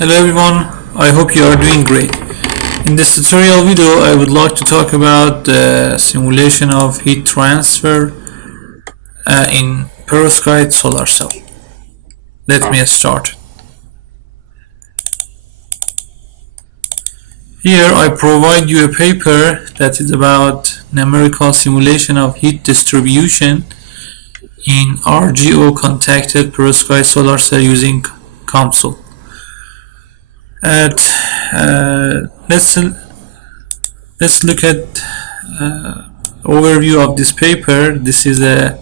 Hello everyone, I hope you are doing great. In this tutorial video I would like to talk about the simulation of heat transfer in perovskite solar cell. Let me start. Here I provide you a paper that is about numerical simulation of heat distribution in RGO-Contacted Perovskite Solar Cell using COMSOL. Let's look at overview of this paper. This is a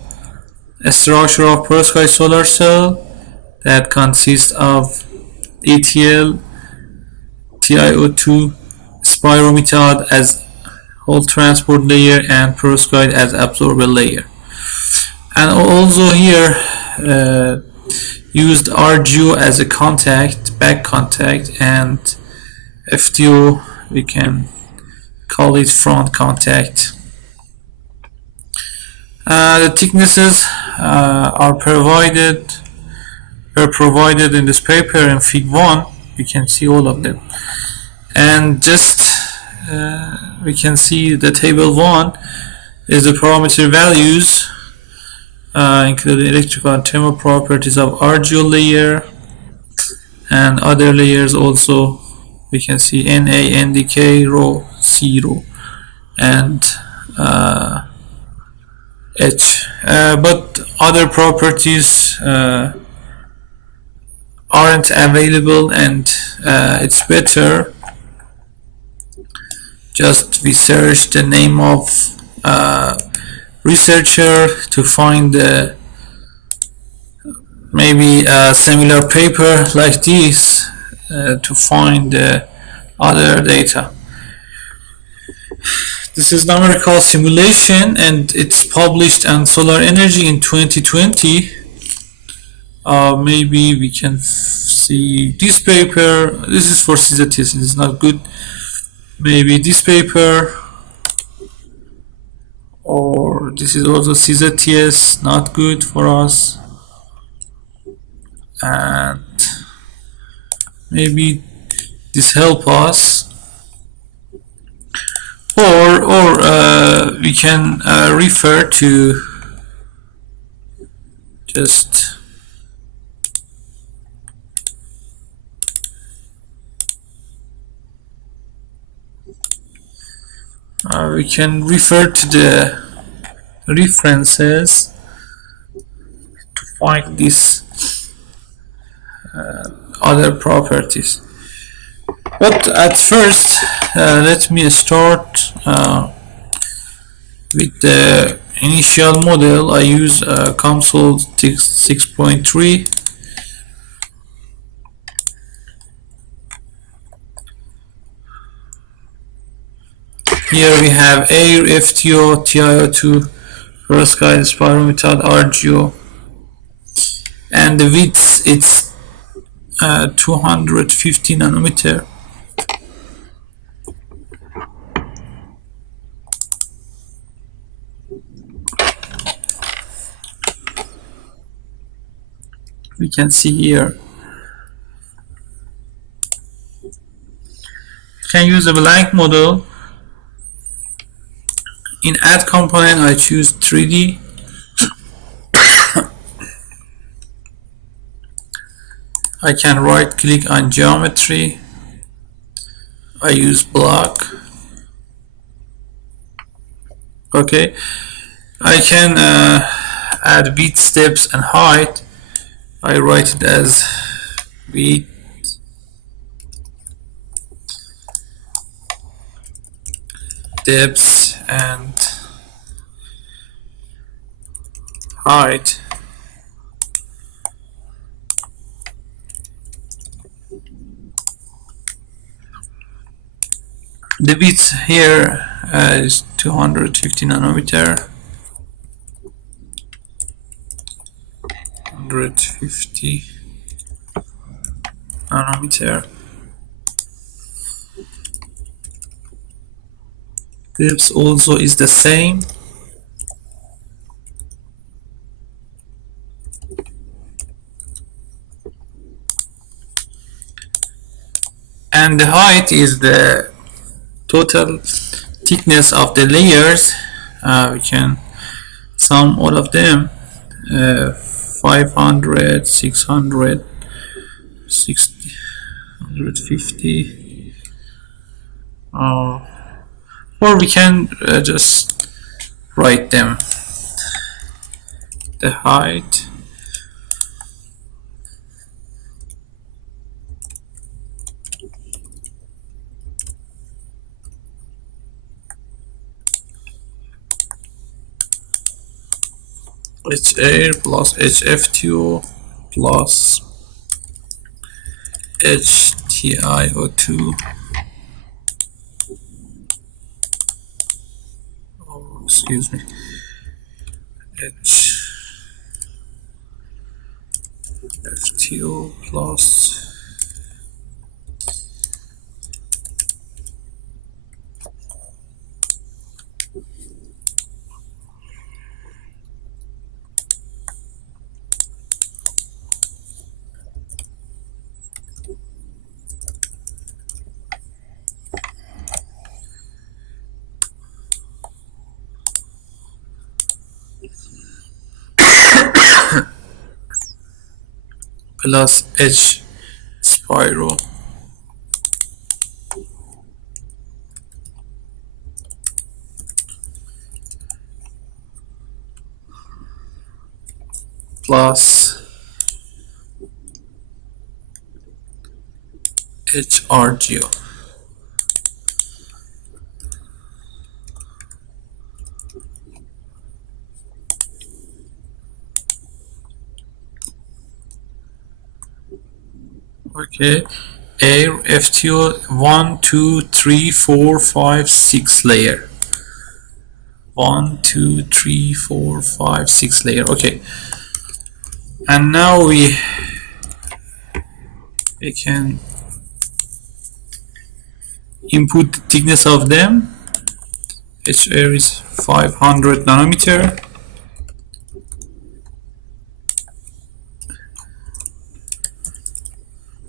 structure of perovskite solar cell that consists of ETL, TiO2, spirometad as whole transport layer and perovskite as absorber layer. And also here used RGO as a contact, back contact, and FTO we can call it front contact. The thicknesses are provided in this paper in Fig 1. You can see all of them, and just we can see the table 1 is the parameter values including electrical and thermal properties of RGO layer and other layers. Also we can see Na, NDK, rho, C rho, and H, but other properties aren't available, and it's better just we search the name of researcher to find maybe a similar paper like this to find other data. This is numerical simulation and it's published on Solar Energy in 2020. Maybe we can see this paper. This is for CZTS, it's not good. Maybe this paper, or this is also CZTS, not good for us, and maybe this help us, or we can refer to just we can refer to the references to find these other properties. But at first let me start with the initial model. I use COMSOL 6.3. Here we have air, FTO, TiO2, perovskite, spirometad, RGO, and the width it's 250 nanometer. We can see here. You can use a blank model. In add component I choose 3D. I can right click on geometry. I use block. Okay, I can add width, steps, and height. I write it as width, depths, and height. The width here is 250 nanometer. 150 nanometer. Depth also is the same. and the height is the total thickness of the layers. We can sum all of them. 500, 600, 60, 150, or we can just write them. The height HA plus HF2 plus HTiO2, oh, excuse me, HF2 plus plus H spiral plus HRGO. Okay, air FTO 1, 2, 3, 4, 5, 6 layer. 1, 2, 3, 4, 5, 6 layer. Okay, and now we can input the thickness of them. H air is 500 nanometer.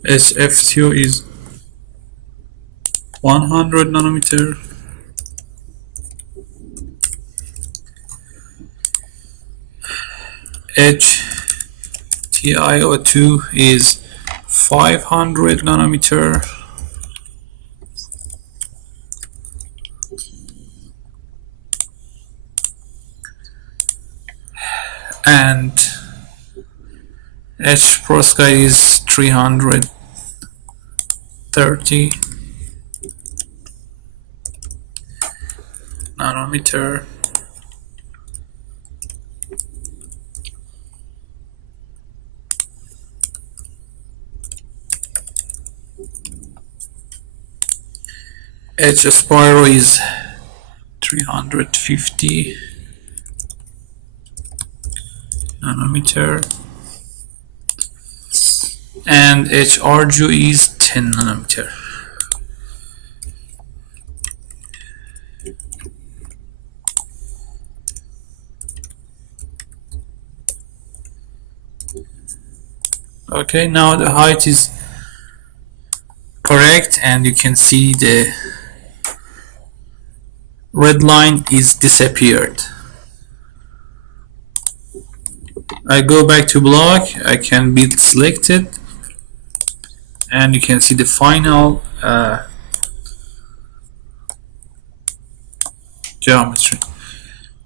HF2 is 100 nanometer. HTiO2 is 500 nanometer. And H perovskite is 330 nanometer. H spiral is 350 nanometer, and HRGO is 10 nanometer. Okay, now the height is correct, and you can see the red line is disappeared. I go back to block, I can build selected, and you can see the final geometry.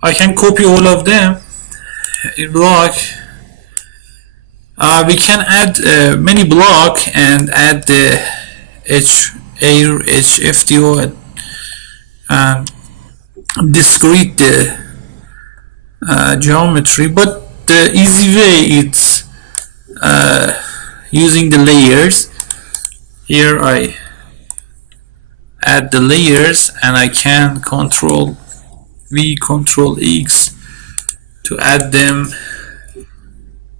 I can copy all of them in block. We can add many block and add the air HFTO and discrete the geometry, but the easy way it's using the layers. Here I add the layers, and I can control V, control X to add them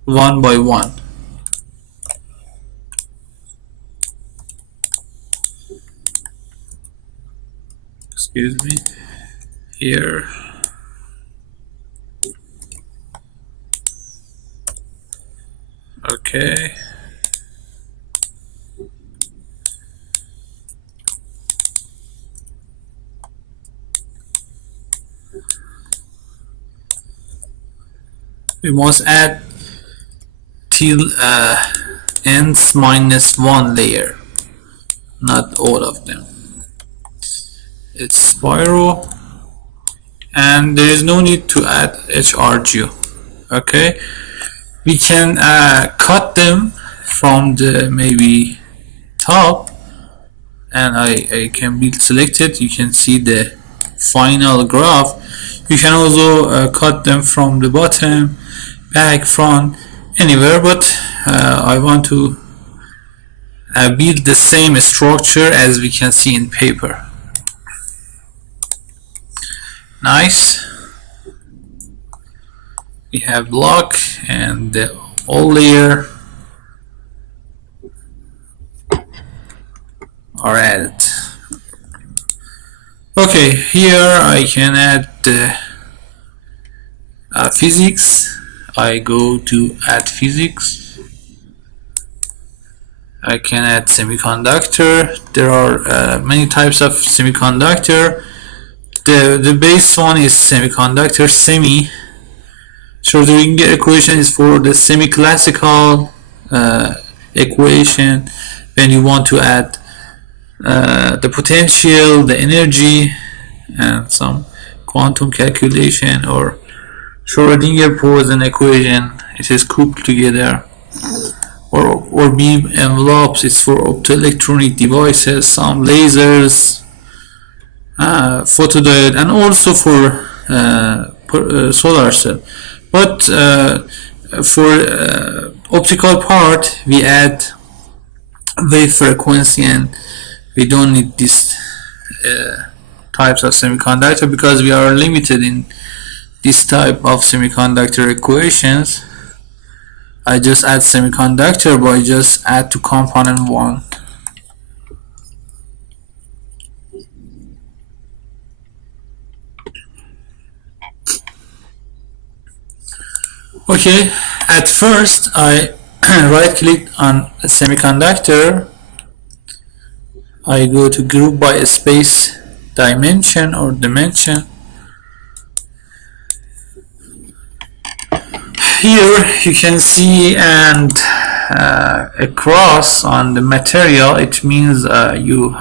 one by one. Excuse me. Here. Okay. we must add till nth minus 1 layer, not all of them. It's spiral, and there is no need to add HRGO. Okay, we can cut them from the maybe top, and I can be selected. You can see the final graph. You can also cut them from the bottom, back, front, anywhere, but I want to build the same structure as we can see in paper. Nice. We have block and the all layer are added. Okay, here I can add the physics. I go to add physics. I can add semiconductor. There are many types of semiconductor. The base one is semiconductor semi. Schrodinger equation is for the semi-classical equation when you want to add the potential, the energy, and some quantum calculation, or Schrodinger Poisson equation. It is coupled together. Or beam envelopes. It's for optoelectronic devices, some lasers, photodiode, and also for solar cell. But for optical part, we add wave frequency, and we don't need this types of semiconductor because we are limited in this type of semiconductor equations. I just add semiconductor, but I just add to component 1. Okay, at first I right click on a semiconductor. I go to group by space dimension or dimension. Here you can see and a cross on the material. It means you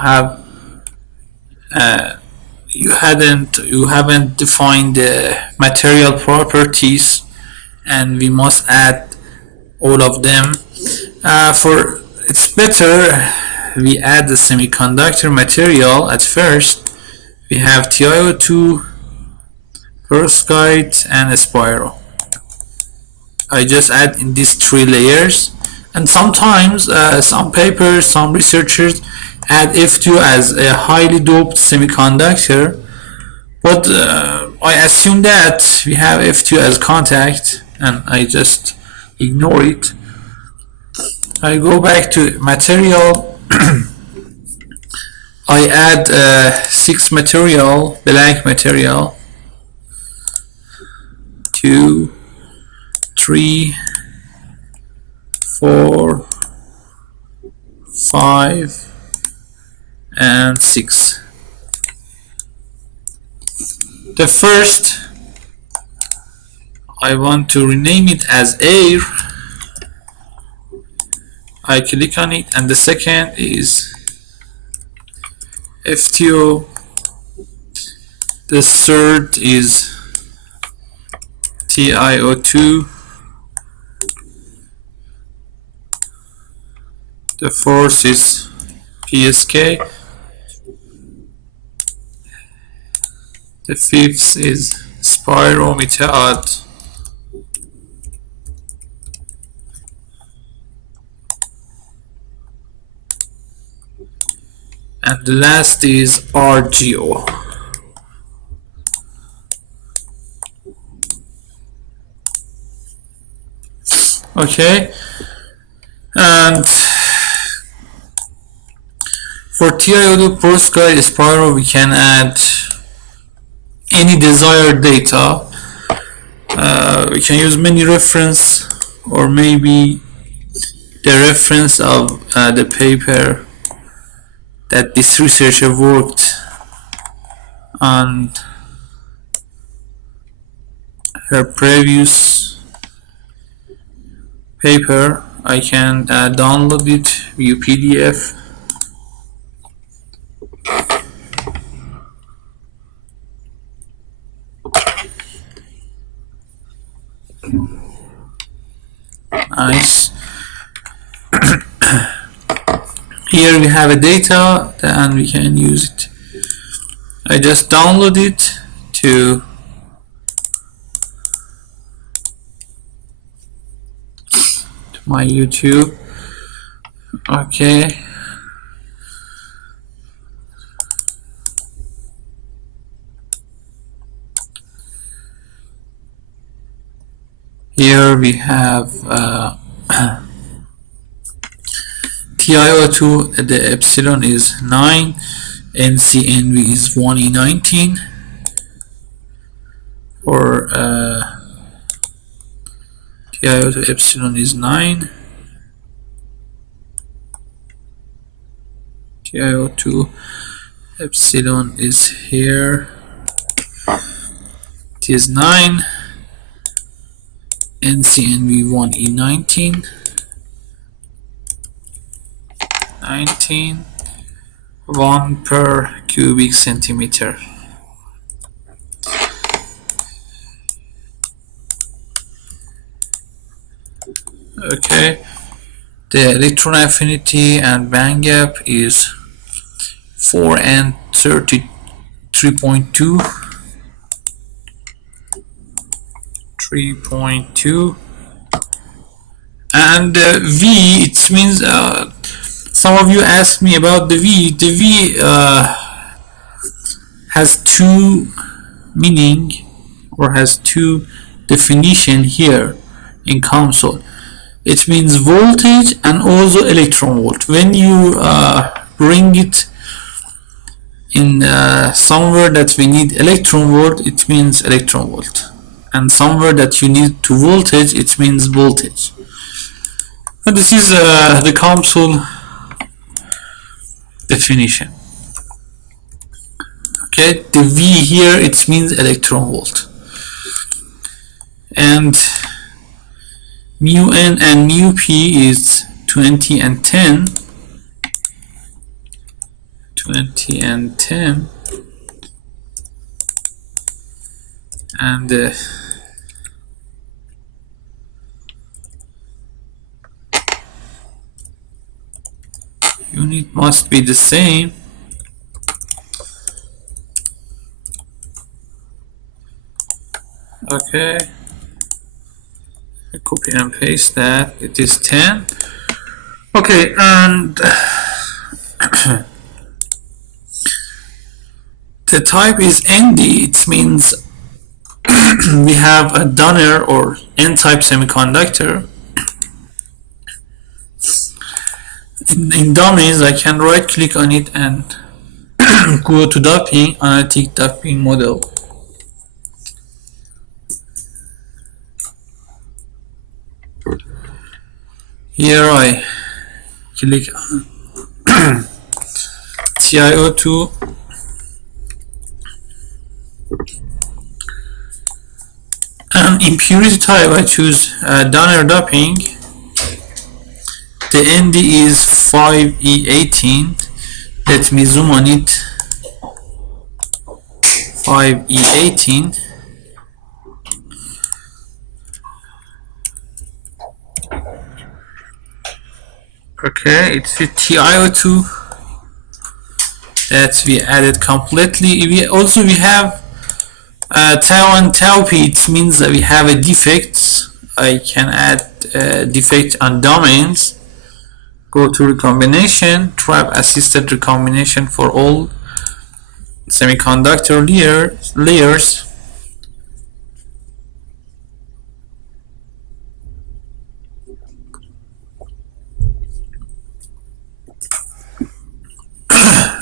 haven't defined the material properties, and we must add all of them. For it's better we add the semiconductor material at first. We have TiO2, perovskite, and a spiral. I just add in these 3 layers, and sometimes some papers, some researchers add F2 as a highly doped semiconductor, but I assume that we have F2 as contact, and I just ignore it. I go back to material. I add 6 material, blank material, 2, 3, 4, 5, and 6. The first, I want to rename it as air. I click on it, and the second is FTO. The third is TiO2. The fourth is PSK. The fifth is spirometad. And the last is RGO. Okay, and for TiO2 perovskite spiral, we can add any desired data. We can use many reference, or maybe the reference of the paper that this researcher worked on her previous paper. I can download it via PDF. Nice. Here we have a data and we can use it. I just download it to my YouTube. Okay. Here we have TiO2, the epsilon is 9, NCNV is 1E19. For TiO2 epsilon is 9, TiO2 epsilon is here, it is 9, NCNV 1E19, 1 per cubic centimeter. Okay, the electron affinity and band gap is 4 and 33.2, 3.2, and V, it means some of you asked me about the V. The V has two meaning or has two definition here in COMSOL. It means voltage and also electron volt. When you bring it in somewhere that we need electron volt, it means electron volt, and somewhere that you need to voltage, it means voltage. And this is the COMSOL definition. Okay, the V here, it means electron volt, and mu n and mu p is 20 and 10, 20 and 10, and unit must be the same. Okay, I copy and paste that. It is 10. Okay, and the type is ND. It means we have a donor or N-type semiconductor. In dummies, I can right click on it and go to doping, analytic doping model. Here I click on TiO2 and impurity type I choose donor doping. The ND is 5E18. Let me zoom on it. 5E18. Okay, it's the TiO2 that we added completely. We have tau and tau p. It means that we have a defect. I can add a defect on domains. Go to recombination, trap assisted recombination for all semiconductor layers.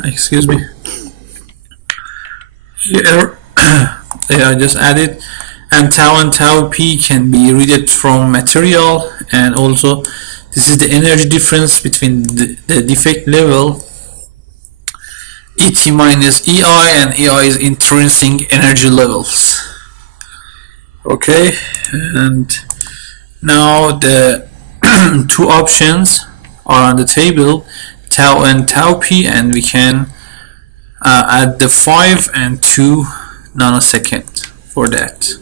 Excuse me. Here I just added, and tau p can be read from material, and also this is the energy difference between the defect level, ET minus EI, and EI is intrinsic energy levels. Okay, and now the two options are on the table, tau and tau p, and we can add the 5 and 2 nanosecond for that.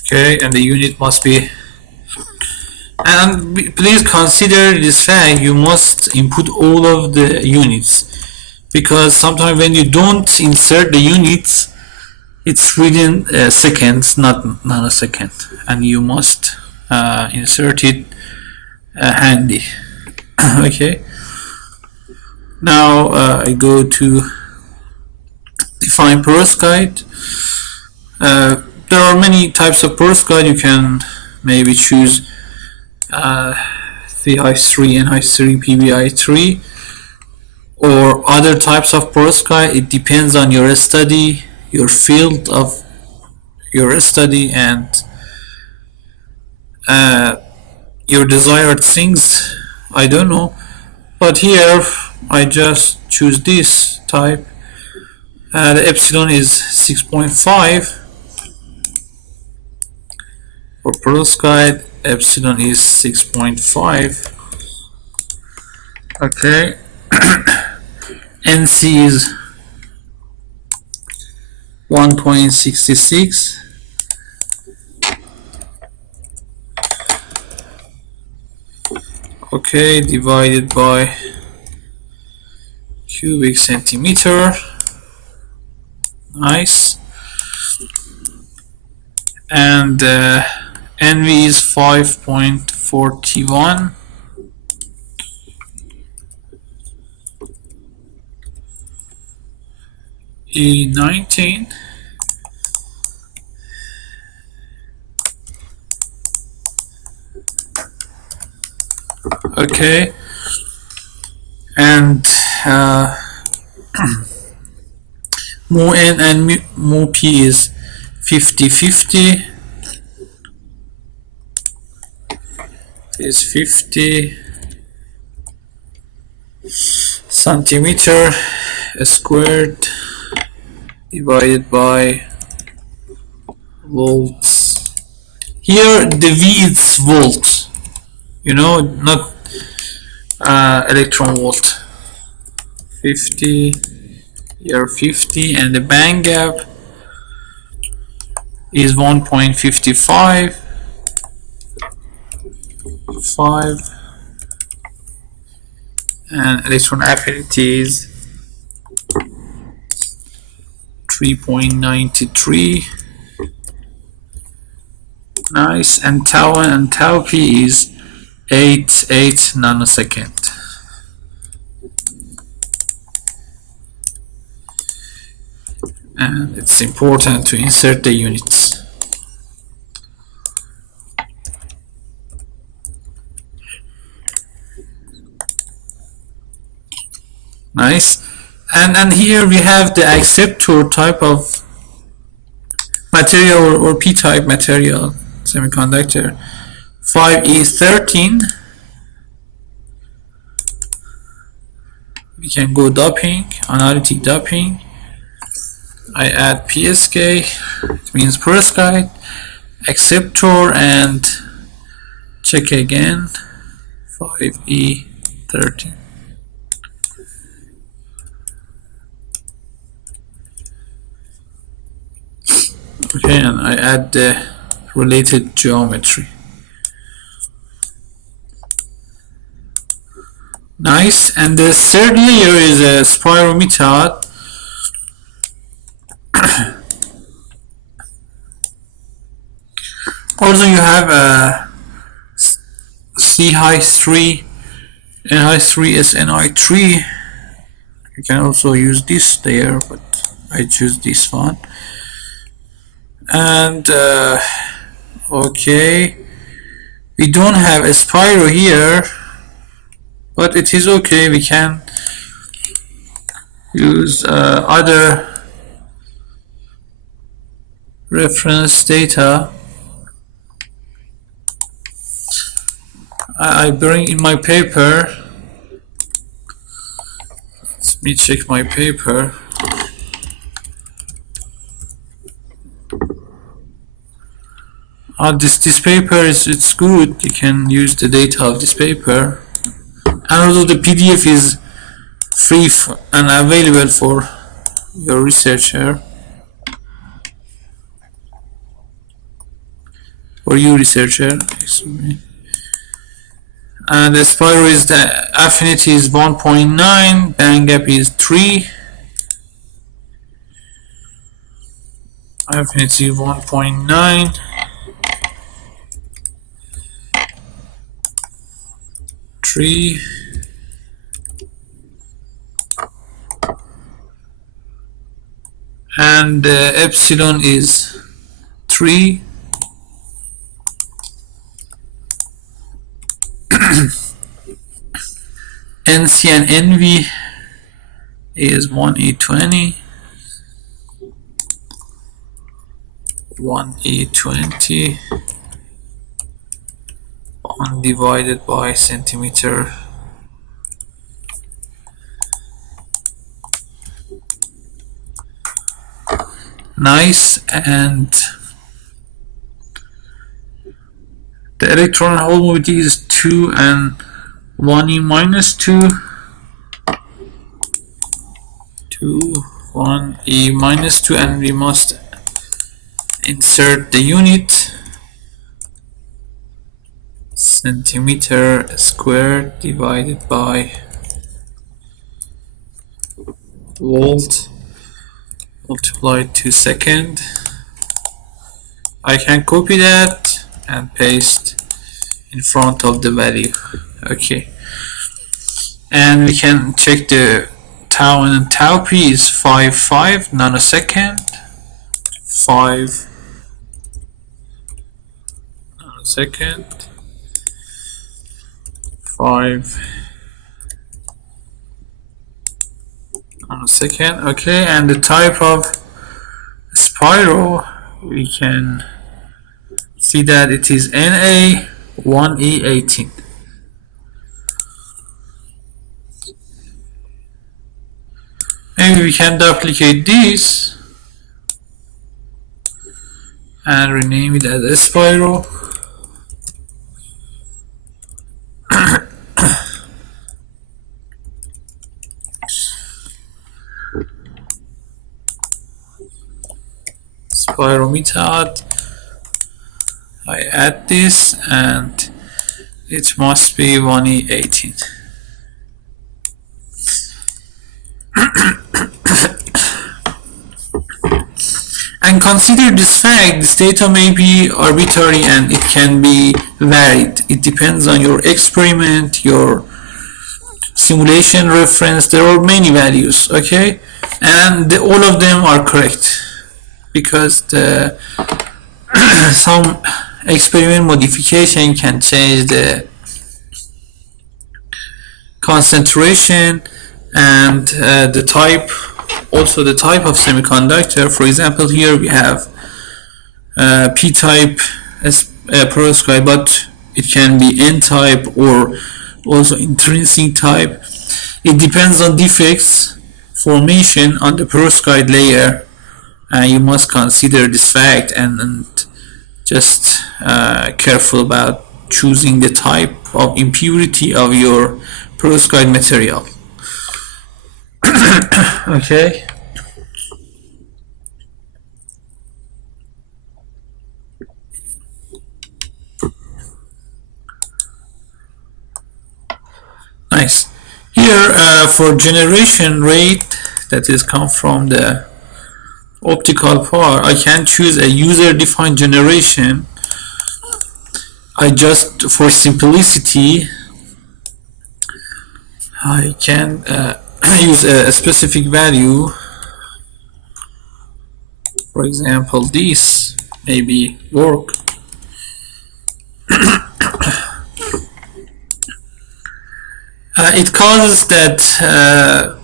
Okay, and the unit must be, and please consider this fact, you must input all of the units, because sometimes when you don't insert the units, it's within seconds, not nanosecond, and you must insert it handy. Okay, now I go to define perovskite. There are many types of perovskite. You can maybe choose VI3, NI3, PBI3, or other types of perovskite. It depends on your study, your field of your study, and your desired things. I don't know, but here I just choose this type. The epsilon is 6.5 for perovskite. Epsilon is 6.5. Okay. NC is 1.66. Okay, divided by cubic centimeter. Nice. And NV is 5.41. E19. Okay, and mu n and mu p is 50-50. Is 50 centimeter squared divided by volts. Here the V is volt, you know, not electron volt. 50 here, 50, and the band gap is 1.55. 5, and electron affinity is 3.93. Nice. And tau and tau p is 8 nanosecond. And it's important to insert the units. Nice. And here we have the acceptor type of material, or p-type material semiconductor. 5E13. We can go doping, analytic doping. I add PSK, it means perovskite, acceptor, and check again. 5E13. Okay, and I add the related geometry. Nice. And the third layer is a spirometad. Also, you have a CI3, NI3SNI3. You can also use this layer, but I choose this one. And okay, we don't have a spiro here, but it is okay. We can use other reference data. I bring in my paper. Let's Let me check my paper. This paper it's good. You can use the data of this paper, and although the PDF is free and available for your researcher, excuse me. And the spiral is, the affinity is 1.9, band gap is 3, affinity 1.9, 3, and epsilon is 3. NC and NV is 1E20, 1E20 divided by centimeter. Nice. And the electron hole mobility is 2 and 1E minus 2, 1E minus 2, and we must insert the unit, centimeter squared divided by volt multiplied to second. I can copy that and paste in front of the value. Okay, and we can check the tau, and tau p is 5 nanosecond, 5 nanosecond, 5 nanosecond. Okay, and the type of spiral, we can see that it is Na 1E18. Maybe we can duplicate this and rename it as a spiral. Spiral method. I add this and it must be 1E18. And consider this fact, this data may be arbitrary and it can be varied. It depends on your experiment, your simulation reference. There are many values, okay? And all of them are correct because some experiment modification can change the concentration and the type, also the type of semiconductor. For example, here we have p-type perovskite, but it can be n-type or also intrinsic type. It depends on defects formation on the perovskite layer. You must consider this fact and just careful about choosing the type of impurity of your perovskite material. Okay. Nice. Here for generation rate, that is come from the optical part, I can choose a user defined generation. I just, for simplicity, I can use a specific value. For example, this maybe work. It causes that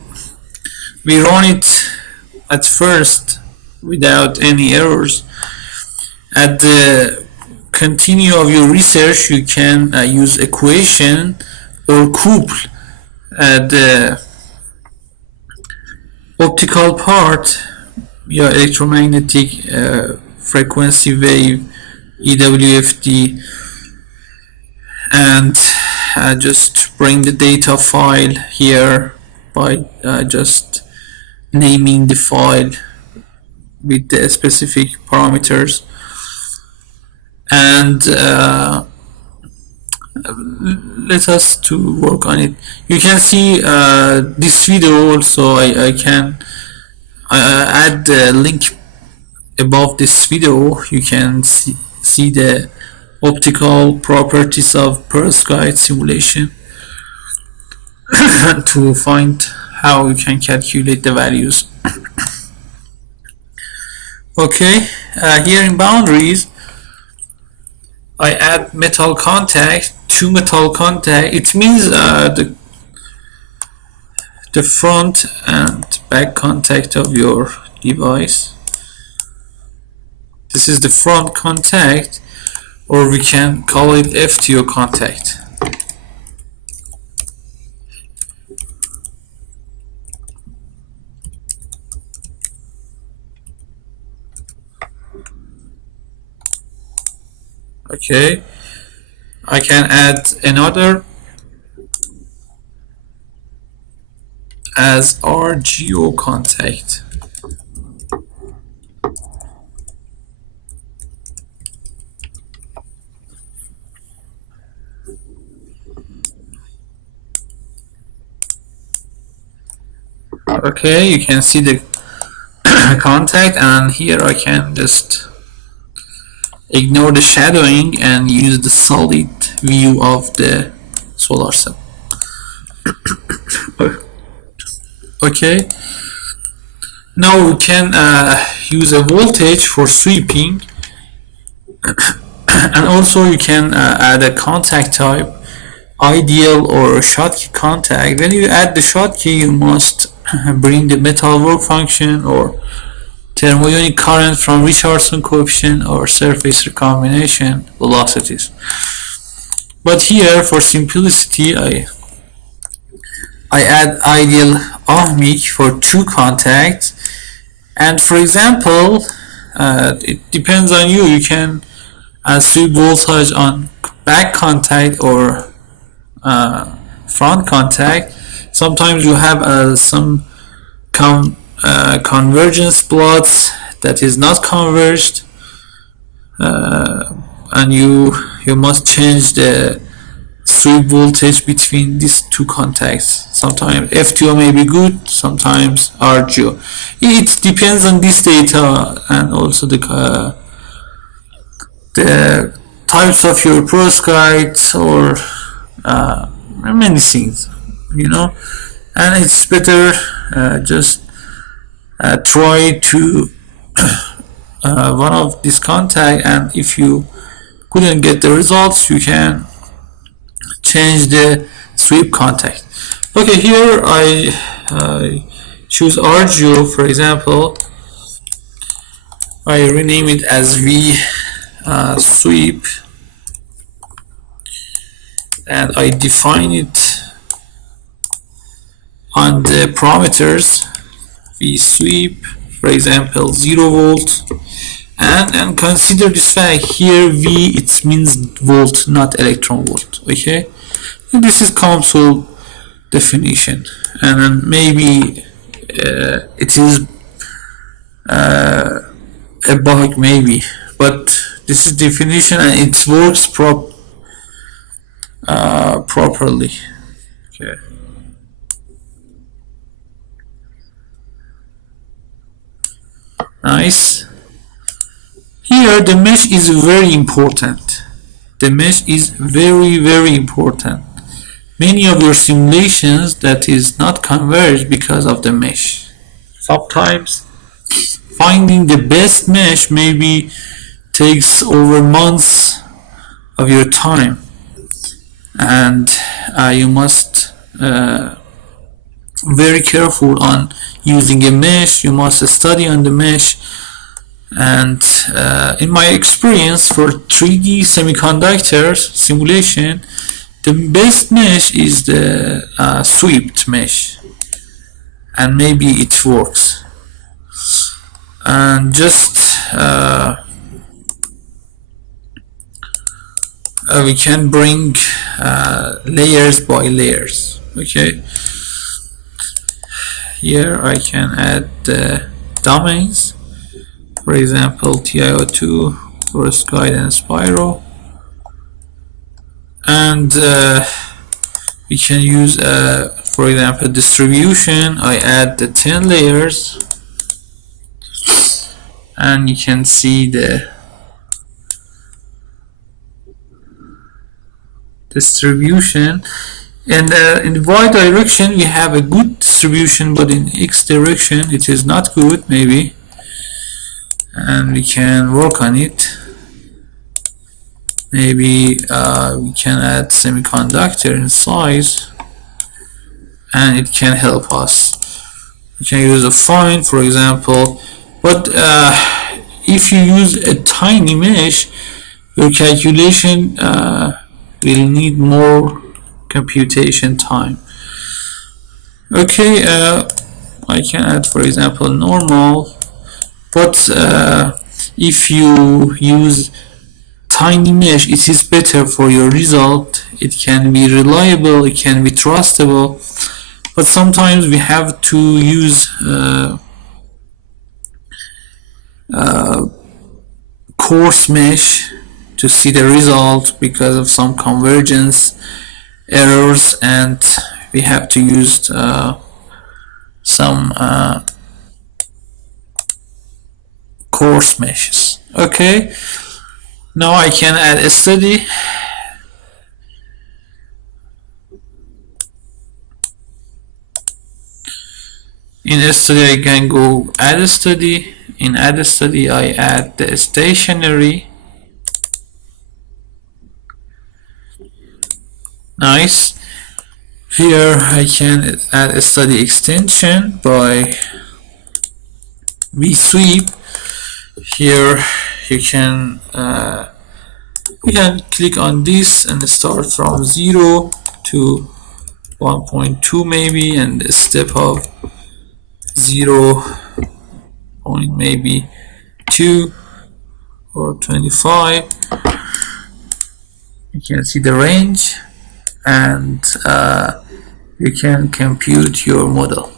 we run it at first without any errors. At the continue of your research, you can use equation or couple the optical part, yeah, electromagnetic frequency wave, EWFD, and just bring the data file here by just naming the file with the specific parameters. And let us to work on it. You can see this video also. I can add the link above this video. You can see the optical properties of perovskite simulation to find how you can calculate the values. Okay, here in boundaries I add metal contact, two metal contact. It means the front and back contact of your device. This is the front contact, or we can call it FTO contact. Okay, I can add another as RGO contact. Okay, you can see the contact, and here I can just ignore the shadowing and use the solid view of the solar cell. Okay, now we can use a voltage for sweeping, and also you can add a contact type, ideal or Schottky contact. When you add the Schottky, you must bring the metal work function or thermodynamic current from Richardson coefficient or surface recombination velocities. But here, for simplicity, I add ideal ohmic for two contacts, and for example, it depends on you. You can sweep voltage on back contact or front contact. Sometimes you have some convergence plots that is not converged, and you must change the sweep voltage between these two contacts. Sometimes FTO may be good, sometimes RGO. It depends on this data and also the types of your perovskites or many things, you know. And it's better just try to one of these contact, and if you couldn't get the results, you can change the sweep contact. Okay, here I choose RGO, for example. I rename it as V sweep, and I define it on the parameters V sweep, for example 0 volt, and consider this fact here. V, it means volt, not electron volt. Okay, and this is COMSOL definition, and then maybe it is a bug maybe, but this is definition and it works properly. Okay. Nice. Here the mesh is very important. The mesh is very important. Many of your simulations that is not converged because of the mesh. Sometimes finding the best mesh maybe takes over months of your time, and you must very careful on using a mesh. You must study on the mesh, and in my experience for 3D semiconductors simulation, the best mesh is the swept mesh, and maybe it works. And just we can bring layers by layers. Okay, here I can add the domains, for example TiO2, perovskite and spiral, and we can use for example distribution. I add the 10 layers, and you can see the distribution. And in the y direction we have a good distribution, but in x direction it is not good maybe, and we can work on it. Maybe we can add semiconductor in size, and it can help us. We can use a fine, for example, but if you use a tiny mesh, your calculation will need more computation time. Okay, I can add, for example, normal, but if you use tiny mesh, it is better for your result. It can be reliable, it can be trustable, but sometimes we have to use coarse mesh to see the result because of some convergence errors, and we have to use some coarse meshes. Okay, now I can add a study. In a study I can go add a study. In add a study I add the stationary. Nice. Here I can add a study extension by vsweep. Here you can click on this and start from 0 to 1.2 maybe, and a step of 0 point maybe 2 or 25. You can see the range, and you can compute your model.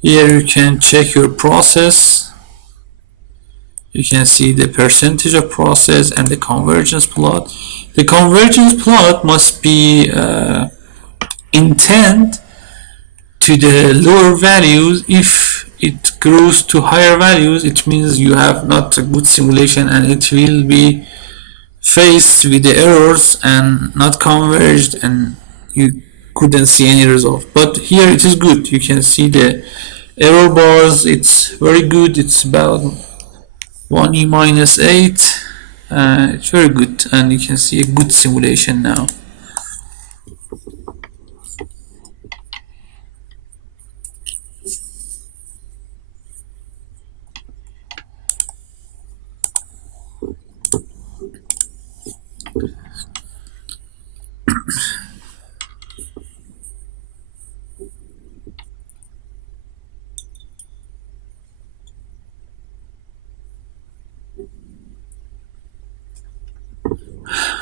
Here you can check your process. You can see the percentage of process and the convergence plot. The convergence plot must be intent to the lower values. If it grows to higher values, it means you have not a good simulation, and it will be faced with the errors and not converged, and you couldn't see any result. But here it is good. You can see the error bars. It's very good. It's about 1e minus 8. It's very good, and you can see a good simulation now.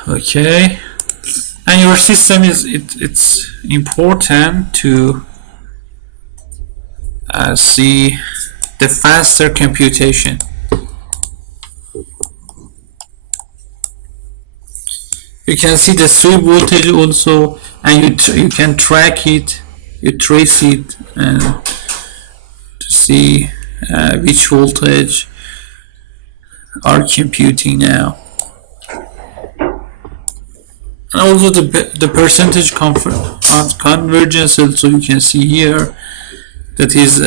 Okay, and your system is it's important to see the faster computation. You can see the sweep voltage also, and you can track it, you trace it, and to see which voltage are computing now. And also the percentage convergence also you can see here, that is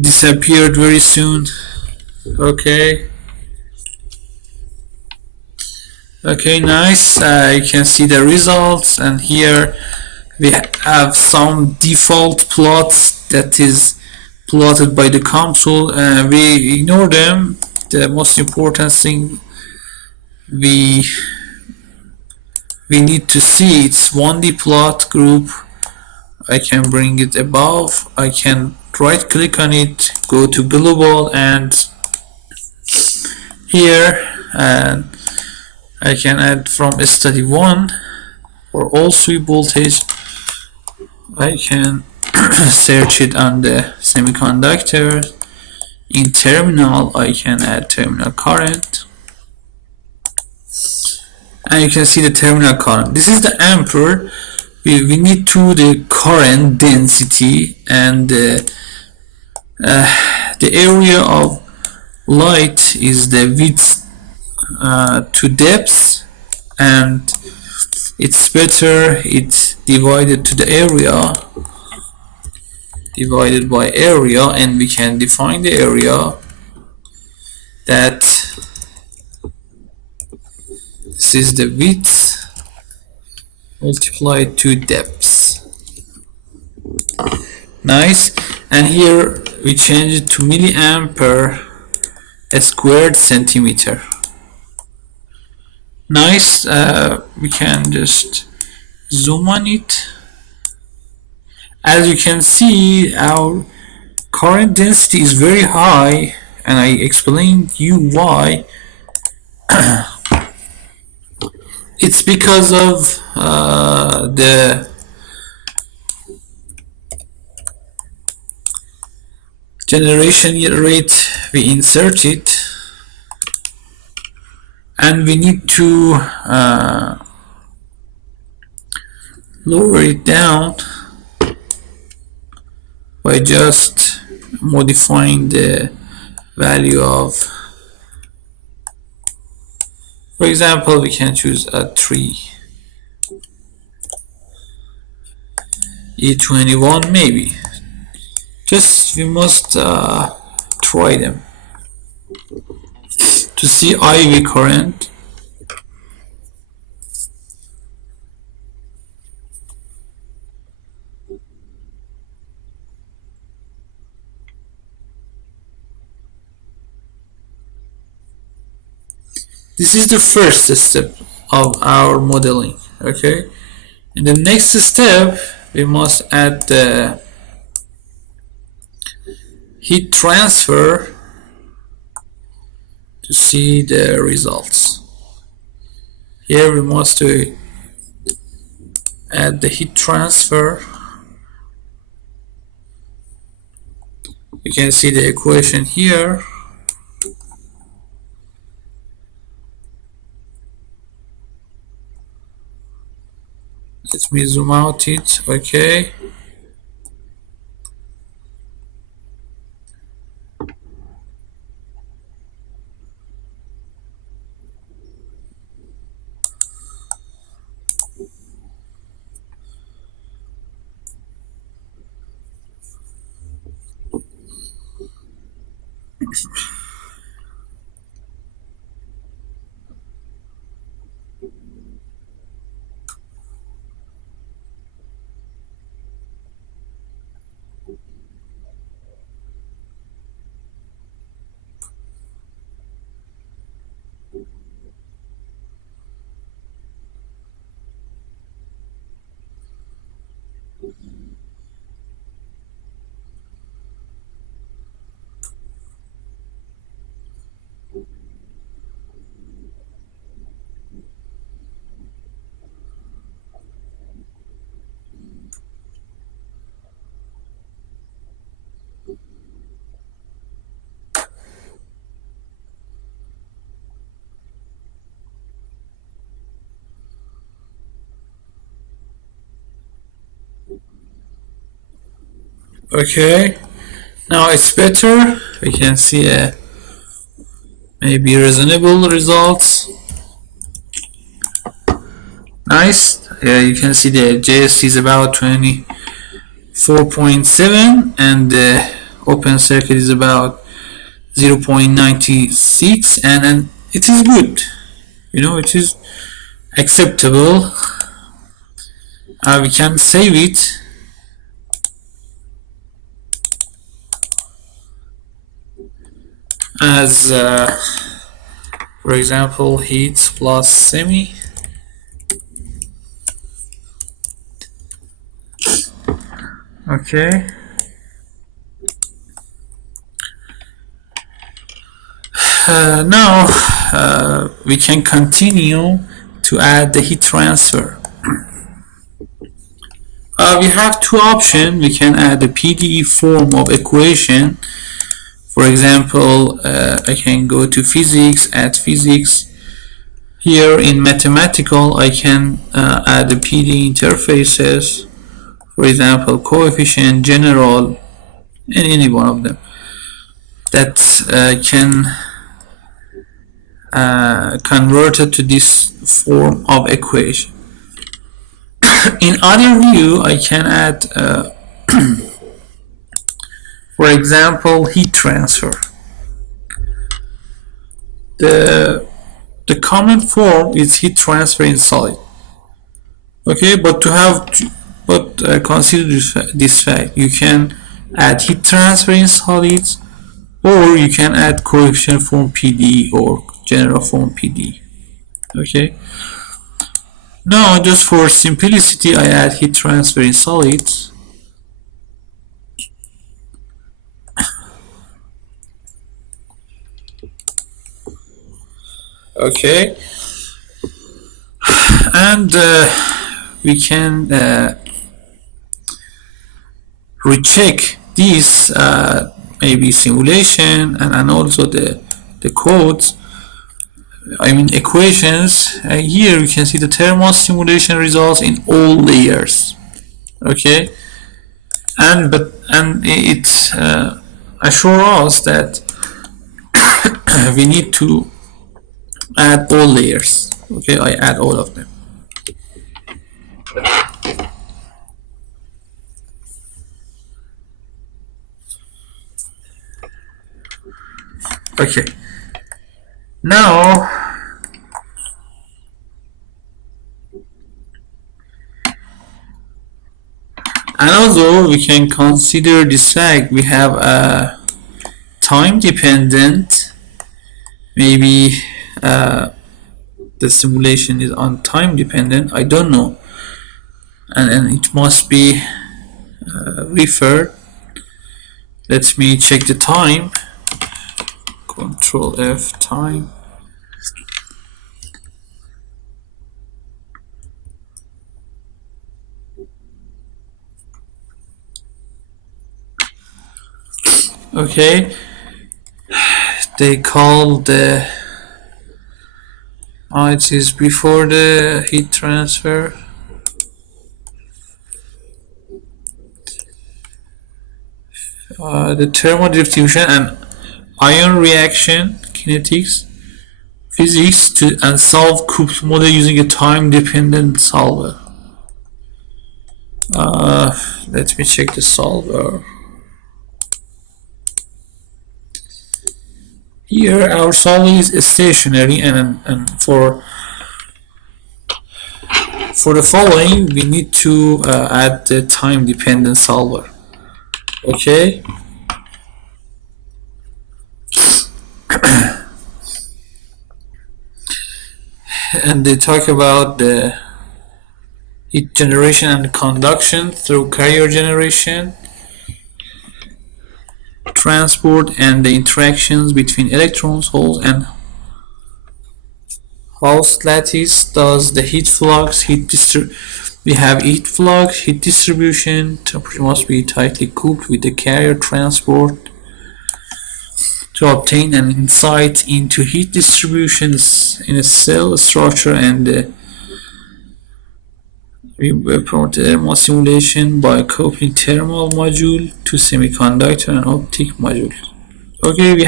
disappeared very soon. Okay, nice. You can see the results, and here we have some default plots that is plotted by the COMSOL. We ignore them. The most important thing we need to see its 1D plot group. I can bring it above. I can right click on it, go to global, and here, and I can add from study 1 for all sweep voltage. I can search it on the semiconductor. In terminal, I can add terminal current, and you can see the terminal current. This is the ampere. We need to the current density, and the area of light is the width to depth, and it's better it's divided to the area, divided by area, and we can define the area that this is the width multiplied to depth. Nice. And here we change it to milliampere a squared centimeter. Nice. We can just zoom on it. As you can see, our current density is very high, and I explained you why. It's because of the generation rate we insert it, and we need to lower it down by just modifying the value of, for example, we can choose a 3 E21 maybe. Just we must try them to see IV current. This is the first step of our modeling. Okay, in the next step we must add the heat transfer to see the results. Here we must add the heat transfer. You can see the equation here. Let me zoom out it. Okay. Okay, now it's better. We can see maybe reasonable results. Nice. You can see the JST is about 24.7 and the open circuit is about 0.96, and it is good. You know, it is acceptable. We can save it. As For example, heat plus semi. Okay. Now we can continue to add the heat transfer. We have two options. We can add the PDE form of equation. For example, I can go to physics, add physics. Here in mathematical, I can add the PDE interfaces. For example, coefficient, general, and any one of them that can convert it to this form of equation. In other view, I can add for example, heat transfer. The common form is heat transfer in solid. Okay, but consider this fact: you can add heat transfer in solids, or you can add coefficient form PD or general form PD. Okay. Now, just for simplicity, I add heat transfer in solids. Okay, and we can recheck this maybe simulation and also the codes, I mean equations. Here you can see the thermal simulation results in all layers. Okay, and it assures us that we need to add all layers. Okay, I add all of them. Okay, now and also we can consider this fact: we have a time dependent, maybe the simulation is on time dependent, I don't know, and it must be referred. Let me check the time. Control F, time. Okay, they call the it is before the heat transfer. The thermal distribution and ion reaction kinetics physics and solve COMSOL model using a time dependent solver. Let me check the solver. Here our solver is stationary, and for the following we need to add the time dependent solver. Okay. And they talk about the heat generation and conduction through carrier generation, transport, and the interactions between electrons, holes, and house lattice. Thus, the heat flux, we have heat flux, heat distribution. Temperature must be tightly coupled with the carrier transport to obtain an insight into heat distribution in a cell structure, and we promote thermal simulation by coupling thermal module to semiconductor and optic module. Okay, we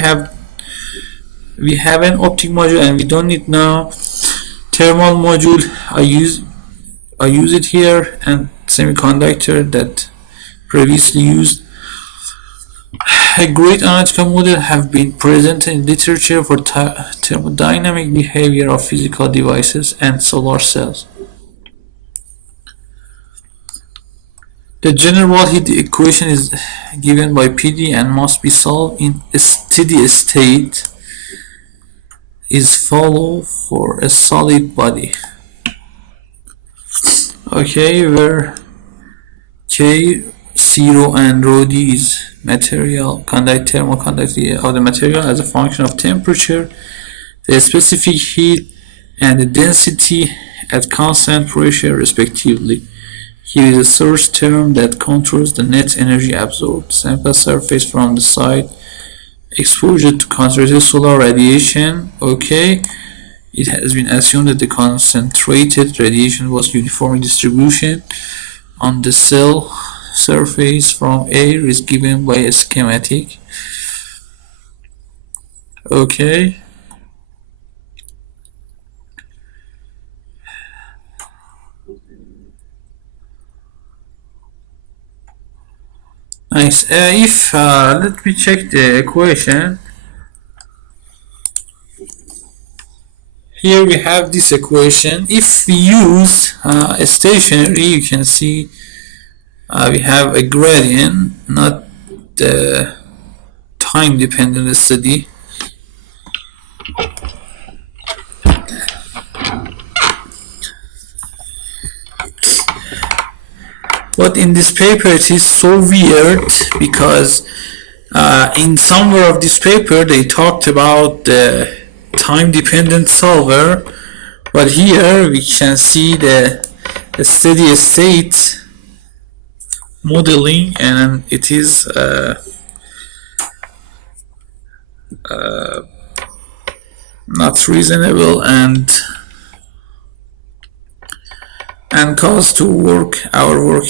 have an optic module, and we don't need now thermal module. I use it here, and semiconductor that previously used. A great analytical model have been presented in literature for thermodynamic behavior of physical devices and solar cells. The general heat equation is given by PD and must be solved in a steady state is follow for a solid body. Okay, where K0 and rho d is material thermal conductivity of the material as a function of temperature, the specific heat, and the density at constant pressure respectively. Here is a source term that controls the net energy absorbed. Sample surface from the site. Exposure to concentrated solar radiation. Okay. It has been assumed that the concentrated radiation was uniformly distributed on the cell surface from air is given by a schematic. Okay. Nice. Let me check the equation. Here we have this equation. If we use a stationary, you can see we have a gradient, not the time dependent study. But in this paper it is so weird because in somewhere of this paper they talked about the time dependent solver, but here we can see the steady state modeling, and it is not reasonable and cause to work our work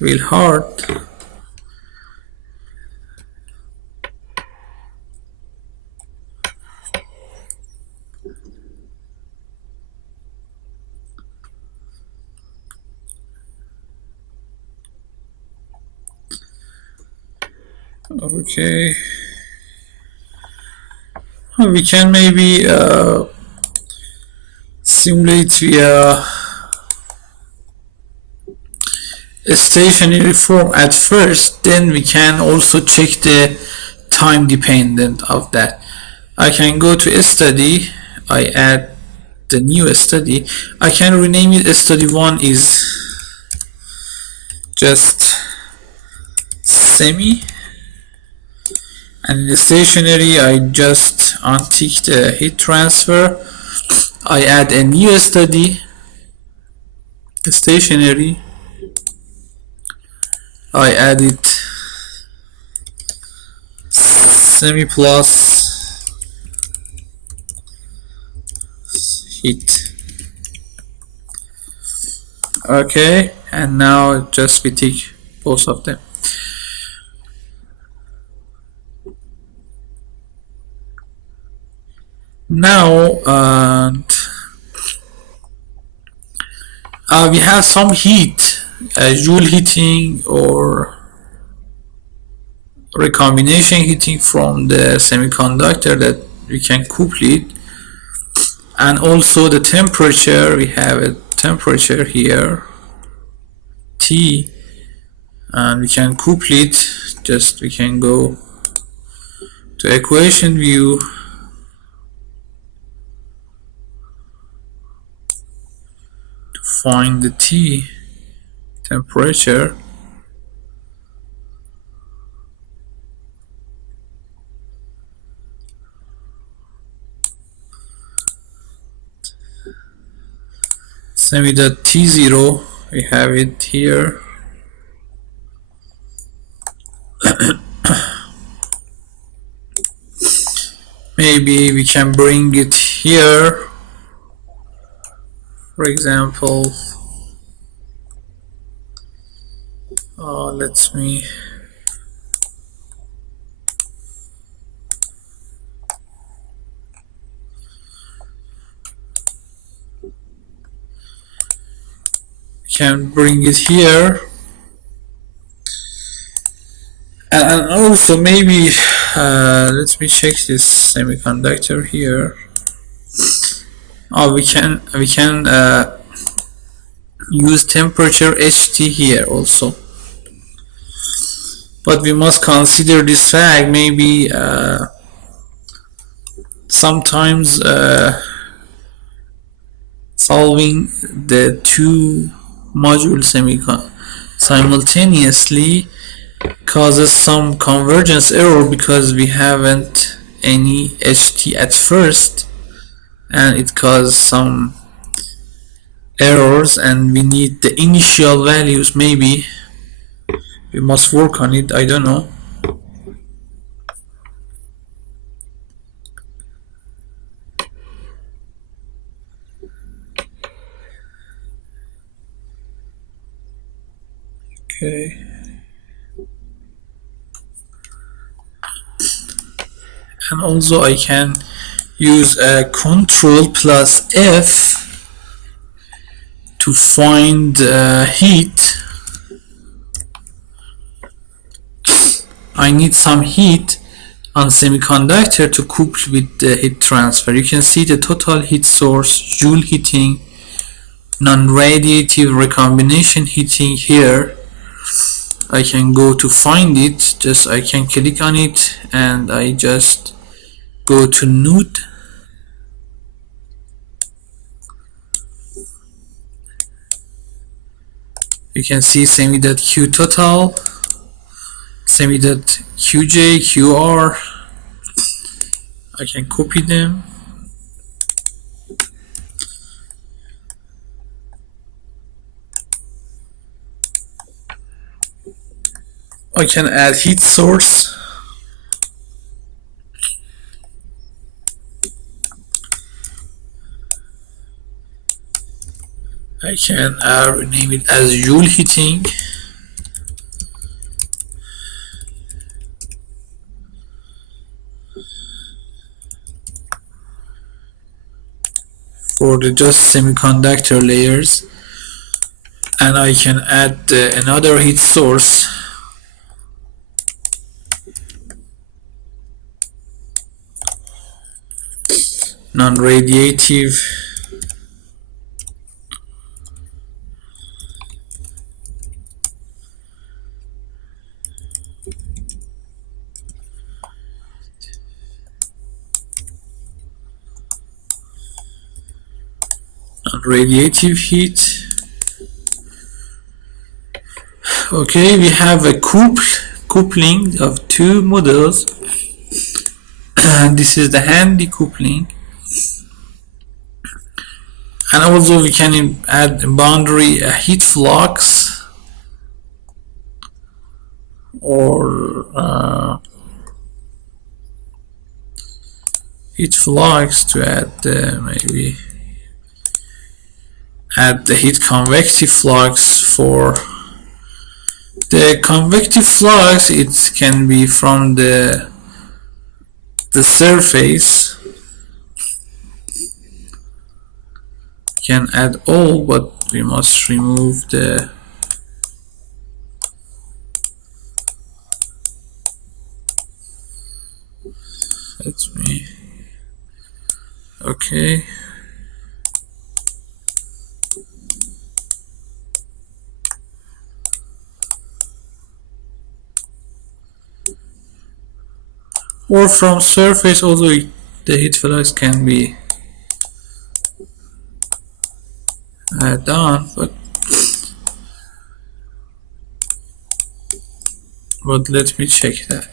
real hard. Okay, we can maybe simulate via a stationary form at first, then we can also check the time dependent of that. I can go to a study, I add the new study, I can rename it study 1 is just semi, and in the stationary I just untick the heat transfer. I add a new study, stationary, I added semi plus heat. Okay, and now just we tick both of them. Now we have some heat, Joule heating or recombination heating from the semiconductor that we can couple it, and also the temperature. We have a temperature here T, and we can couple it. Just we can go to equation view, find the T temperature. Semi dot T0, we have it here. Maybe we can bring it here. For example, let me can bring it here, and also maybe let me check this semiconductor here. We can use temperature HT here also, but we must consider this fact. Maybe sometimes solving the two modules simultaneously causes some convergence error because we haven't any HT at first, and it causes some errors and we need the initial values. Maybe we must work on it, I don't know. Okay, and also I can use a Control plus F to find heat. I need some heat on semiconductor to couple with the heat transfer. You can see the total heat source, Joule heating, non-radiative recombination heating here. I can go to find it, just I can click on it and I just go to node. You can see semi.q total, semi.qj, qr. I can copy them. I can add heat source. I can rename it as Joule heating. For the just semiconductor layers, and I can add another heat source. Non-radiative. Non-radiative heat. Okay, we have a coupling of two models, and this is the handy coupling. And also we can add boundary heat flux or heat flux to add maybe add the heat convective flux. For the convective flux, it can be from the surface. Can add all, but we must remove the okay. Or from surface also the heat flux can be done, but let me check that.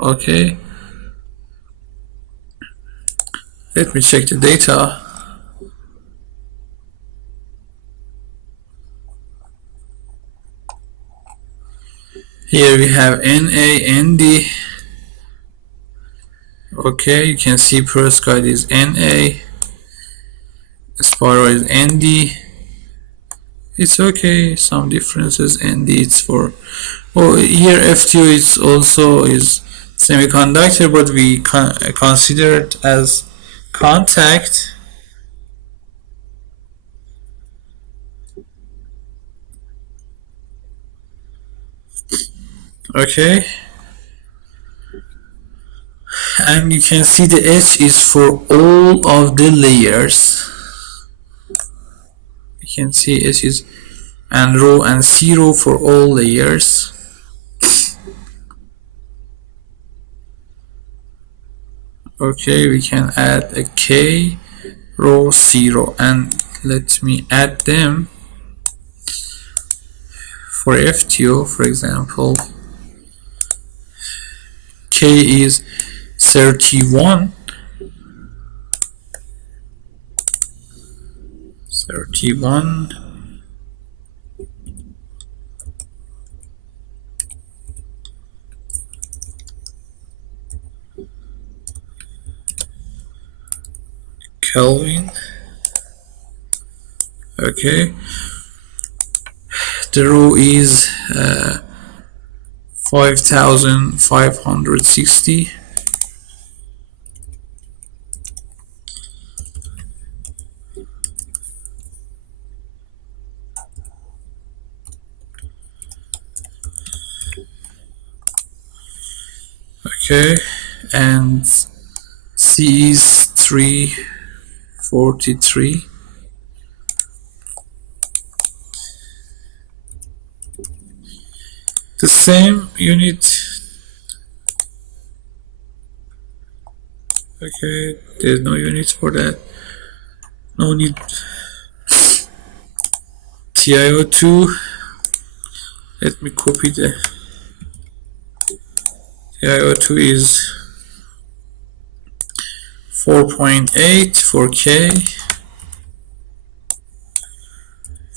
Okay, let me check the data. Here we have Na, Nd. Okay, you can see perovskite is Na, spiral is Nd. It's okay, some differences. Nd it's for, oh, here FTO is also is semiconductor, but we consider it as contact. Okay, and you can see the H is for all of the layers. You can see H is and rho and 0 for all layers. Okay, we can add a K, rho 0, and let me add them. For FTO, for example, K is 31, 31 Kelvin. Okay, the rho is 5560. Okay, and C is 343. The same unit. Okay, there's no units for that. No need. TiO2. Let me copy the TiO2 is 4.8 for K.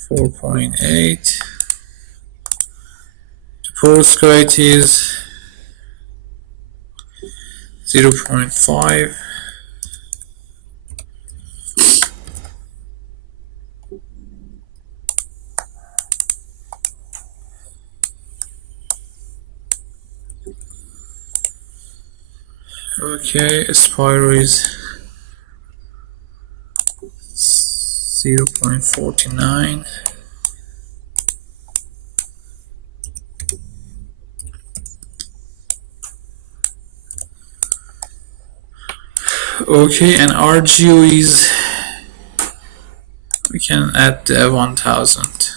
4.8. The perovskite is 0.5. Okay, Spiro is 0.49. Okay, and RGO is, we can add 1000.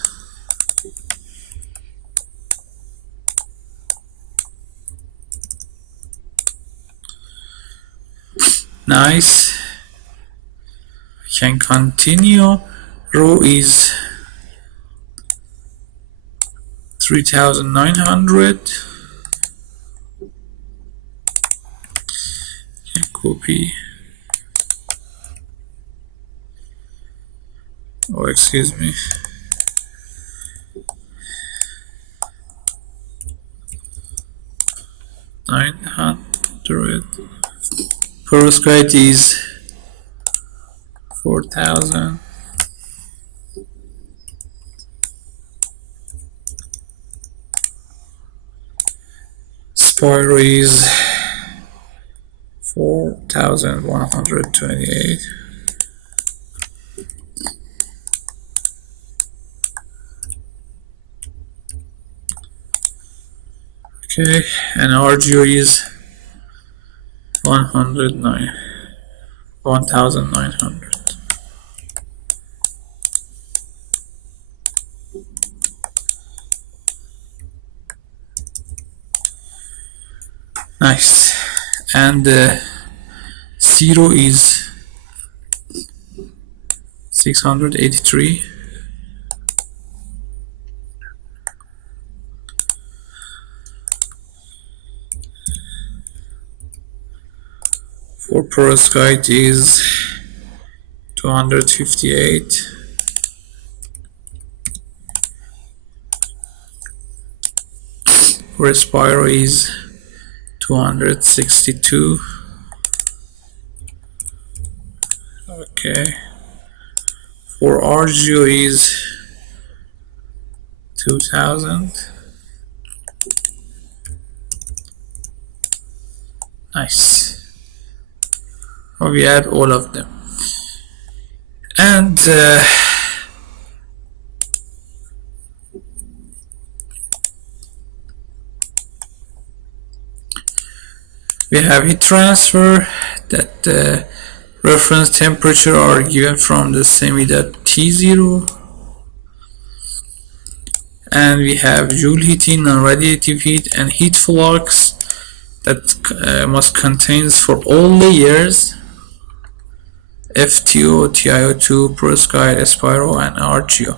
Nice. We can continue. Rho is 3900. Copy. Oh, excuse me. $900. Perovskite is 4000. Spiro is 4128. Okay, and RGO is 1900. Nice. And zero is 683. For perovskite is 258. For Spiro is 262. Okay. For RGO is 2000. Nice. We add all of them, and we have heat transfer. That reference temperature are given from the semi.T0, and we have Joule heating, non-radiative heat, and heat flux. that must contains for all layers FTO, TiO2, perovskite, Spiro, and RGO.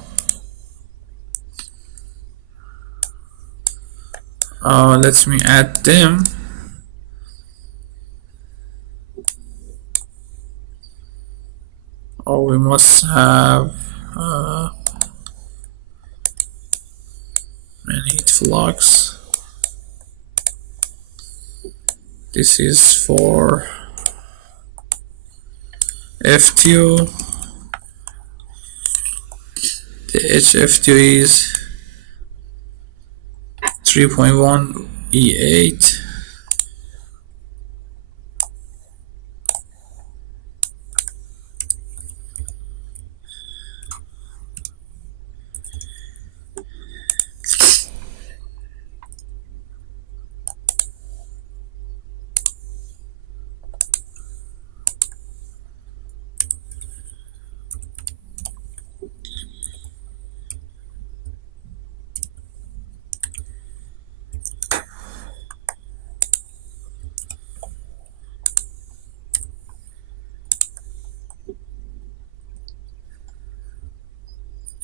Let me add them. We must have heat flux. This is for FTO. The HFTO is 3.1 E8.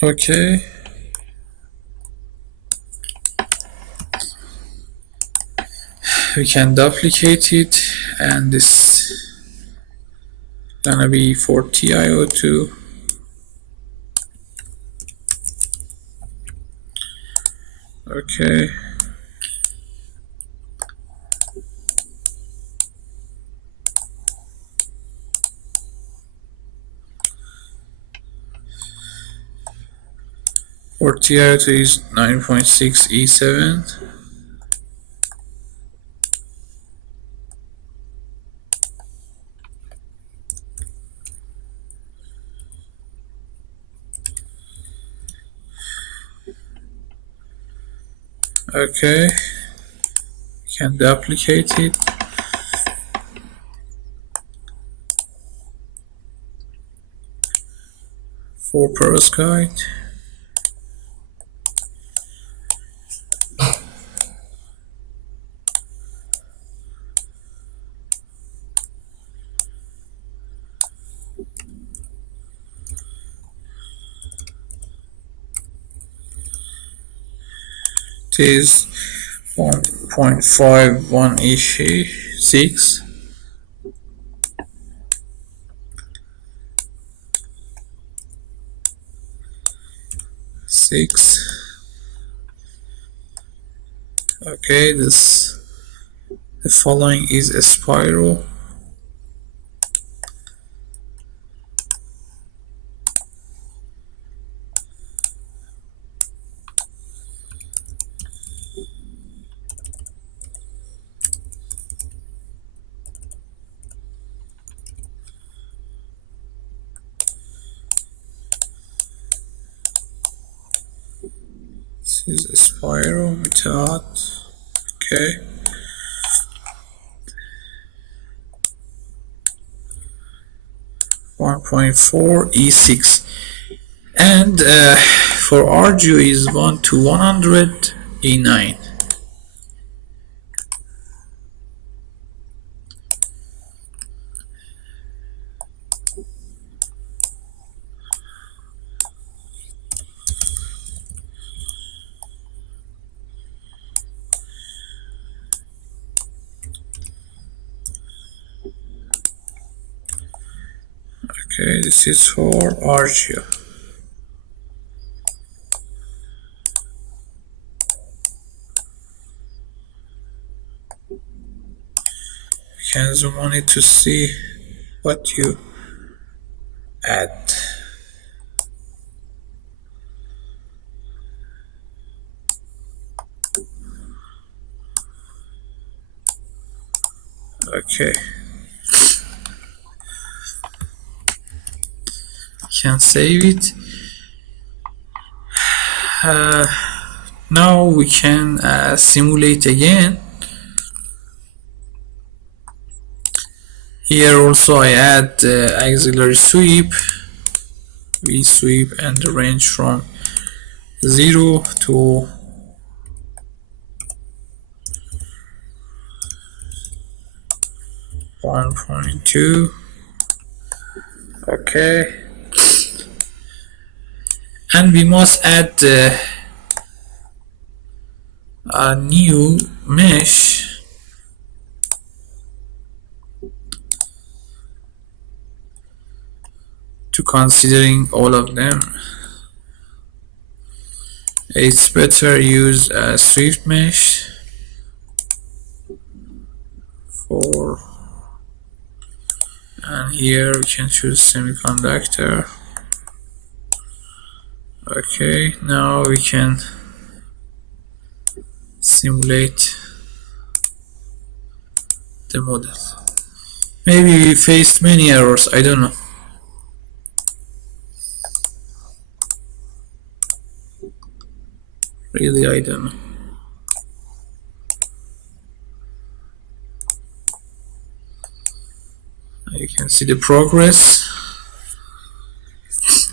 Okay. We can duplicate it, and this gonna be for TiO2. Okay. For TiO2 is 9.6 E7. Okay, can duplicate it. For perovskite, it is 1.51 E6. Okay, the following is a spiral. This is a spiral without. Okay. .4 E6, and for RGO is 1 to 100 E9. Okay, this is for RGO. You can zoom on it to see what you add. Okay. Can save it. Now we can simulate again. Here also I add auxiliary sweep, V sweep, and the range from 0 to 1.2. Okay, and we must add a new mesh to considering all of them. It's better use a Swift mesh for, and here we can choose semiconductor. Okay, now we can simulate the model. Maybe we faced many errors, I don't know. Really, I don't know. You can see the progress,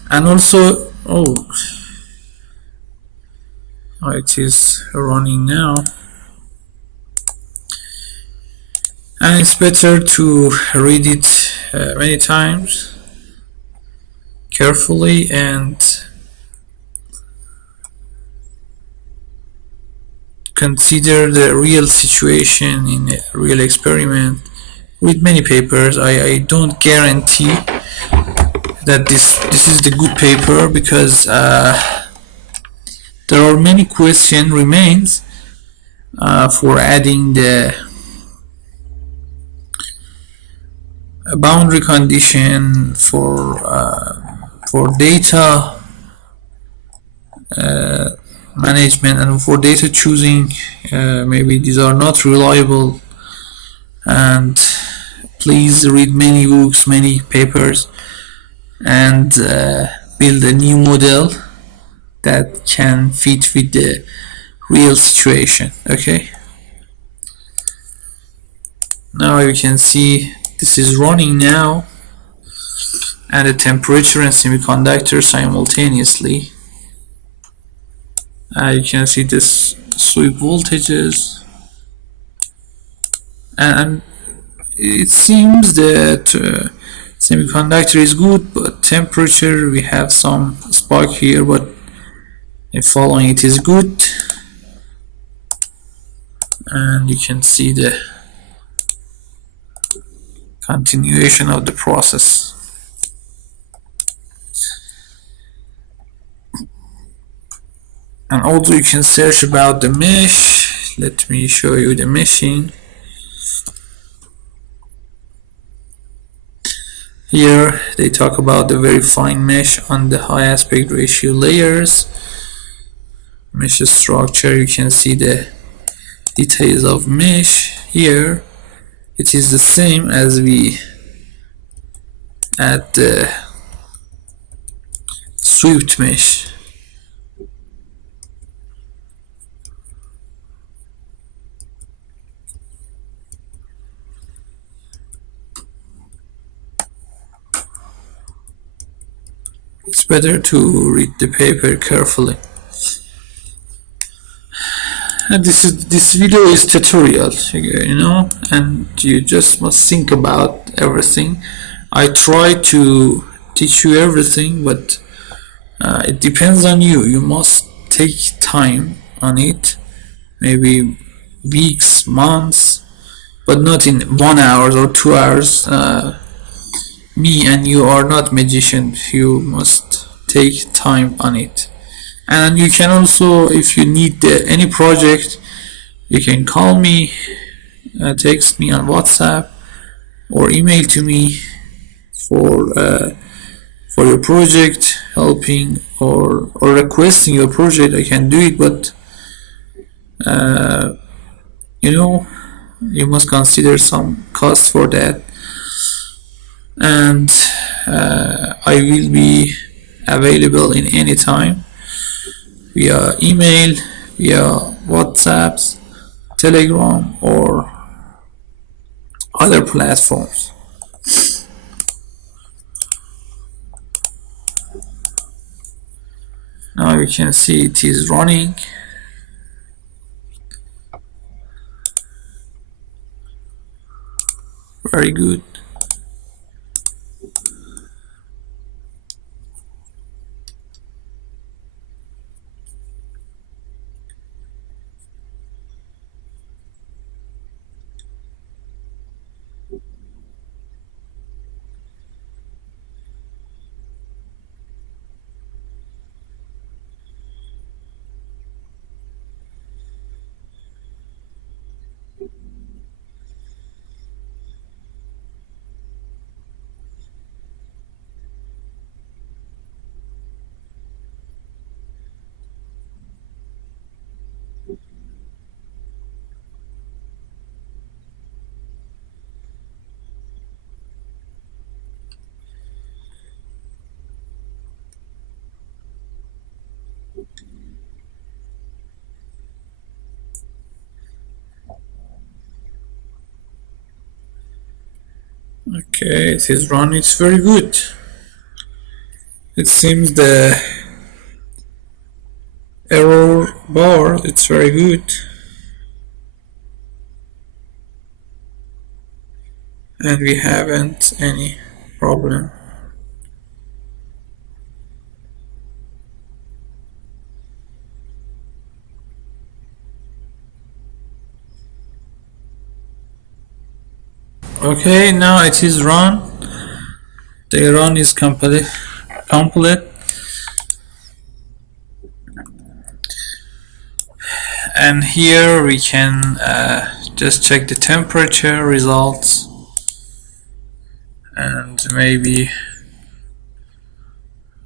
and also it is running now, and it's better to read it many times carefully and consider the real situation in a real experiment. With many papers, I don't guarantee that this is the good paper, because there are many questions remains for adding the boundary condition for data management and for data choosing. Maybe these are not reliable, and please read many books, many papers, and build a new model that can fit with the real situation. Okay, now you can see this is running now, and the temperature and semiconductor simultaneously. You can see this sweep voltages, and it seems that semiconductor is good, but temperature we have some spike here, but in following it is good, and you can see the continuation of the process. And also you can search about the mesh. Let me show you the meshing. Here they talk about the very fine mesh on the high aspect ratio layers. Mesh structure, you can see the details of mesh. Here it is the same as we add the Swift mesh. It's better to read the paper carefully. And this video is tutorial, you know, and you just must think about everything. I try to teach you everything, but it depends on you. You must take time on it, maybe weeks, months, but not in 1 hour or 2 hours. Me and you are not magicians. You must take time on it. And you can also, if you need any project, you can call me, text me on WhatsApp, or email to me for your project, helping or requesting your project. I can do it, but you know, you must consider some cost for that. And I will be available in any time via email, via WhatsApp, Telegram, or other platforms. Now you can see it is running. very good. Okay, it is run. It's very good. It seems the error bar, it's very good, and we haven't any problem. Okay, now it is run. The run is complete. And here we can just check the temperature results and maybe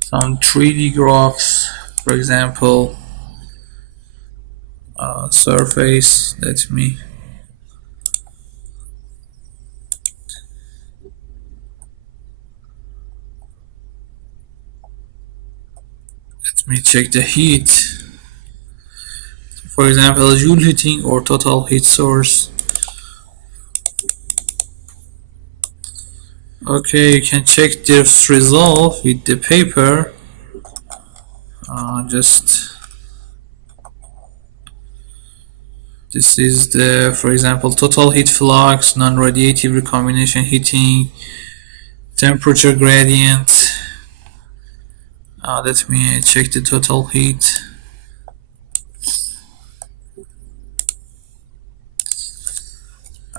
some 3D graphs, for example, surface. Let me check the heat. For example, joule heating or total heat source. Okay, you can check this result with the paper. This is the, for example, total heat flux, non-radiative recombination heating, temperature gradient. Let me check the total heat.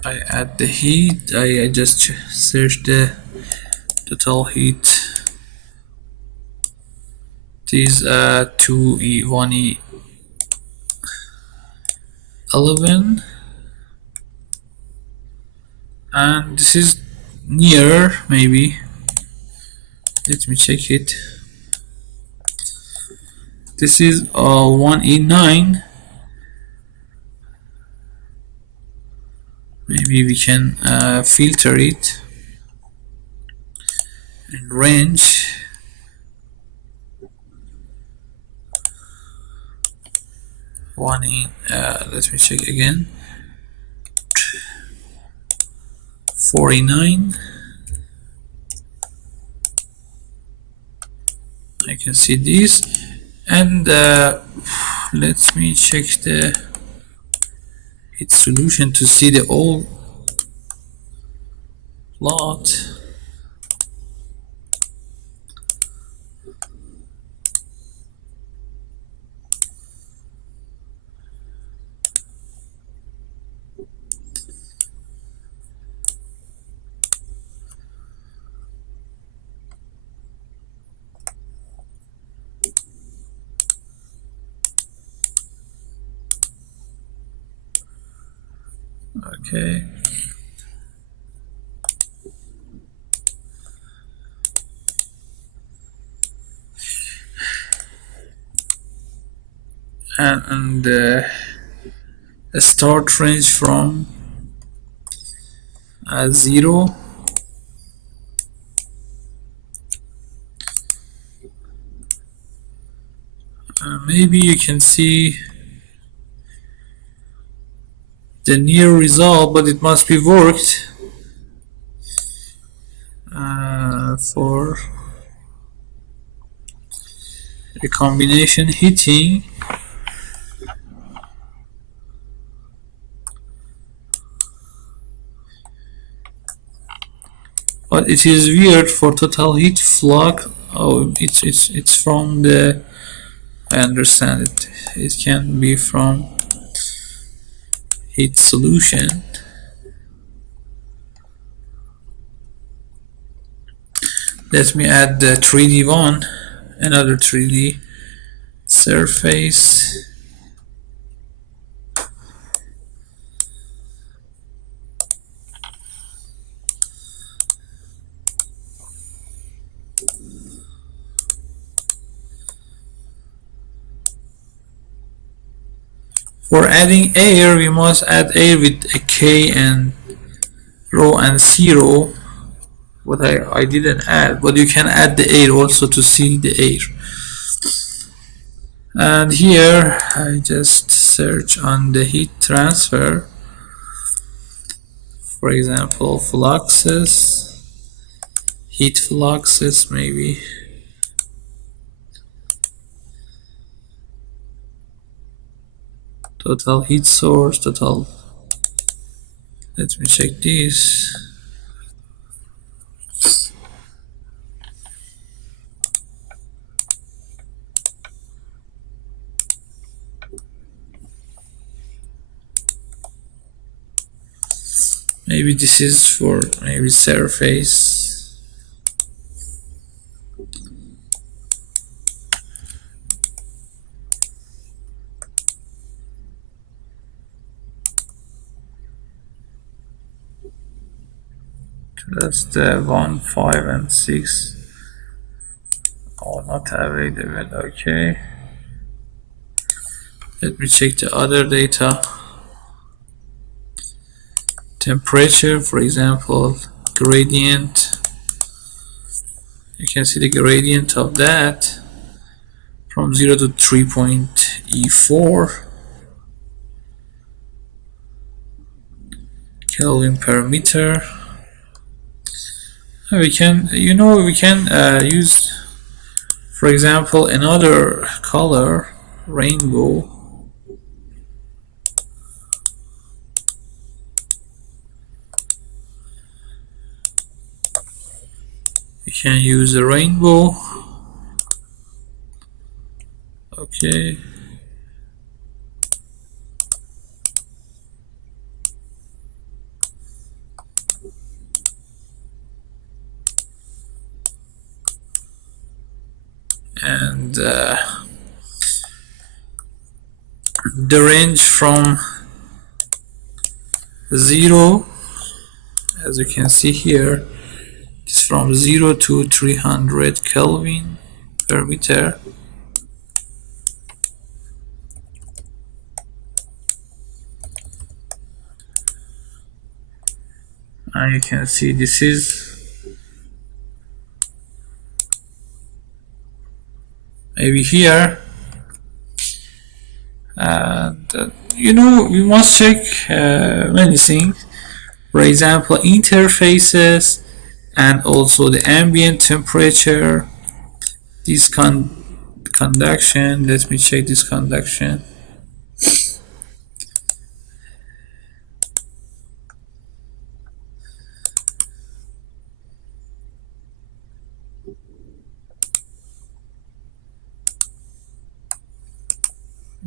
I add the heat. I just search the total heat. It is 2E, 1E, 11, and this is near, maybe. Let me check it. This is 1E9. Maybe we can filter it and range. Let me check again. 49. I can see this, and let me check the heat solution to see the whole plot. Okay. And the start range from 0. Maybe you can see the near result, but it must be worked for recombination heating. but it is weird for total heat flux. Oh, it's from the, I understand it. It can be from heat solution. Let me add the 3D one, another 3D surface. For adding air, we must add air with a K and rho and 0, but I didn't add, but you can add the air also to see the air. And here I just search on the heat transfer, for example fluxes, heat fluxes maybe. Total heat source, total, let me check this. Maybe this is for maybe surface. That's the 1, 5 and 6. Oh, not available. Okay, let me check the other data. Temperature, for example, gradient. You can see the gradient of that from 0 to 3.E4 Kelvin per meter. We can, we can use, for example, another color, rainbow. We can use a rainbow. Okay. And the range from 0, as you can see here, is from 0 to 300 Kelvin per meter. And you can see this is maybe here. And we must check many things, for example interfaces, and also the ambient temperature, this conduction. Let me check this conduction.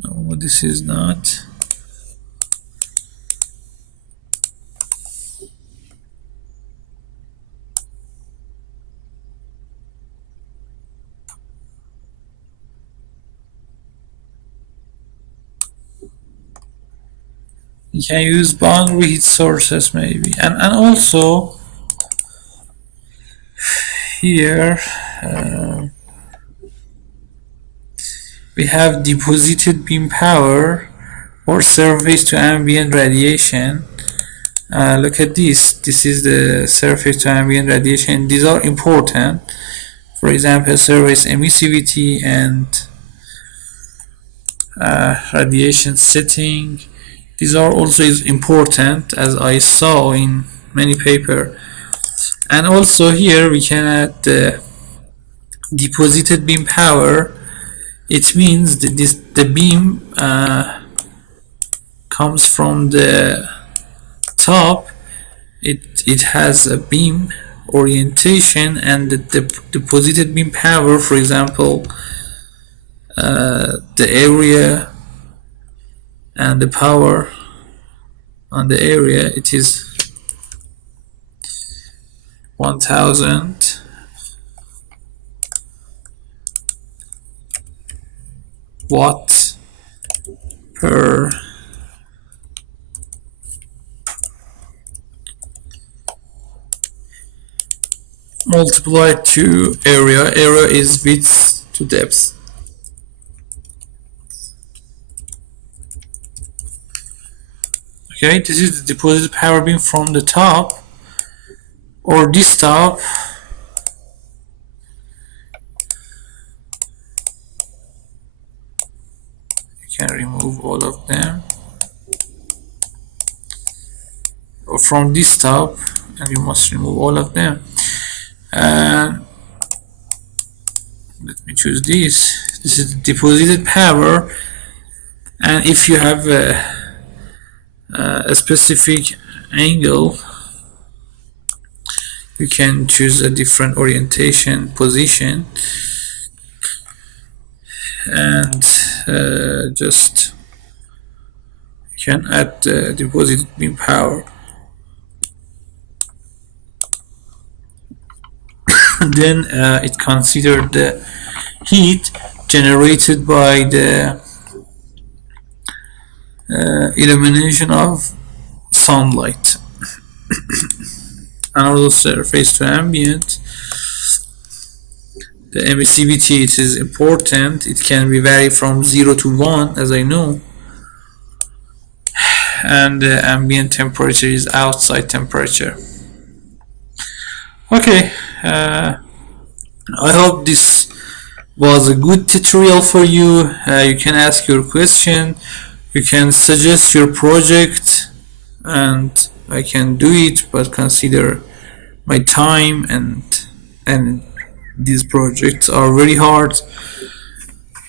No, this is not. You can use boundary heat sources maybe, and also here we have deposited beam power or surface to ambient radiation. Look at this. This is the surface to ambient radiation. These are important. For example, surface emissivity and radiation setting. These are also important, as I saw in many papers. And also here we can add the deposited beam power. It means that the beam comes from the top. It has a beam orientation and the deposited beam power, for example, the area and the power on the area, it is 1000 watt per multiplied to area. Area is width to depth. Okay, this is the deposited power beam from the top, or this top. You can remove all of them, or from this top, and you must remove all of them. And let me choose this. This is the deposited power, and if you have a specific angle, you can choose a different orientation position, and just you can add the deposited beam power. Then it considered the heat generated by the illumination of sunlight. Another surface to ambient. The emissivity, it is important. It can be vary from 0 to 1, as I know, and the ambient temperature is outside temperature. Okay, I hope this was a good tutorial for you. You can ask your question, you can suggest your project, and I can do it, but consider my time, and these projects are very hard.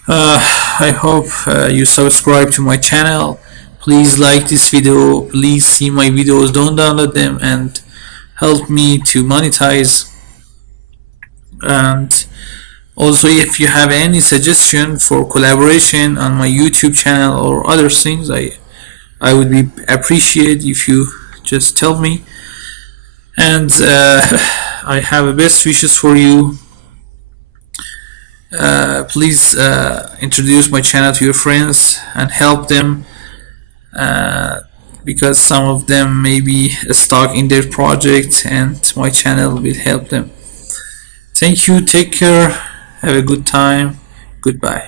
I hope you subscribe to my channel. Please like this video, please see my videos, don't download them, and help me to monetize. And also, if you have any suggestion for collaboration on my YouTube channel or other things, I would be appreciate if you just tell me. And I have the best wishes for you. Please introduce my channel to your friends and help them, because some of them may be stuck in their project, and my channel will help them. Thank you, take care, have a good time, goodbye.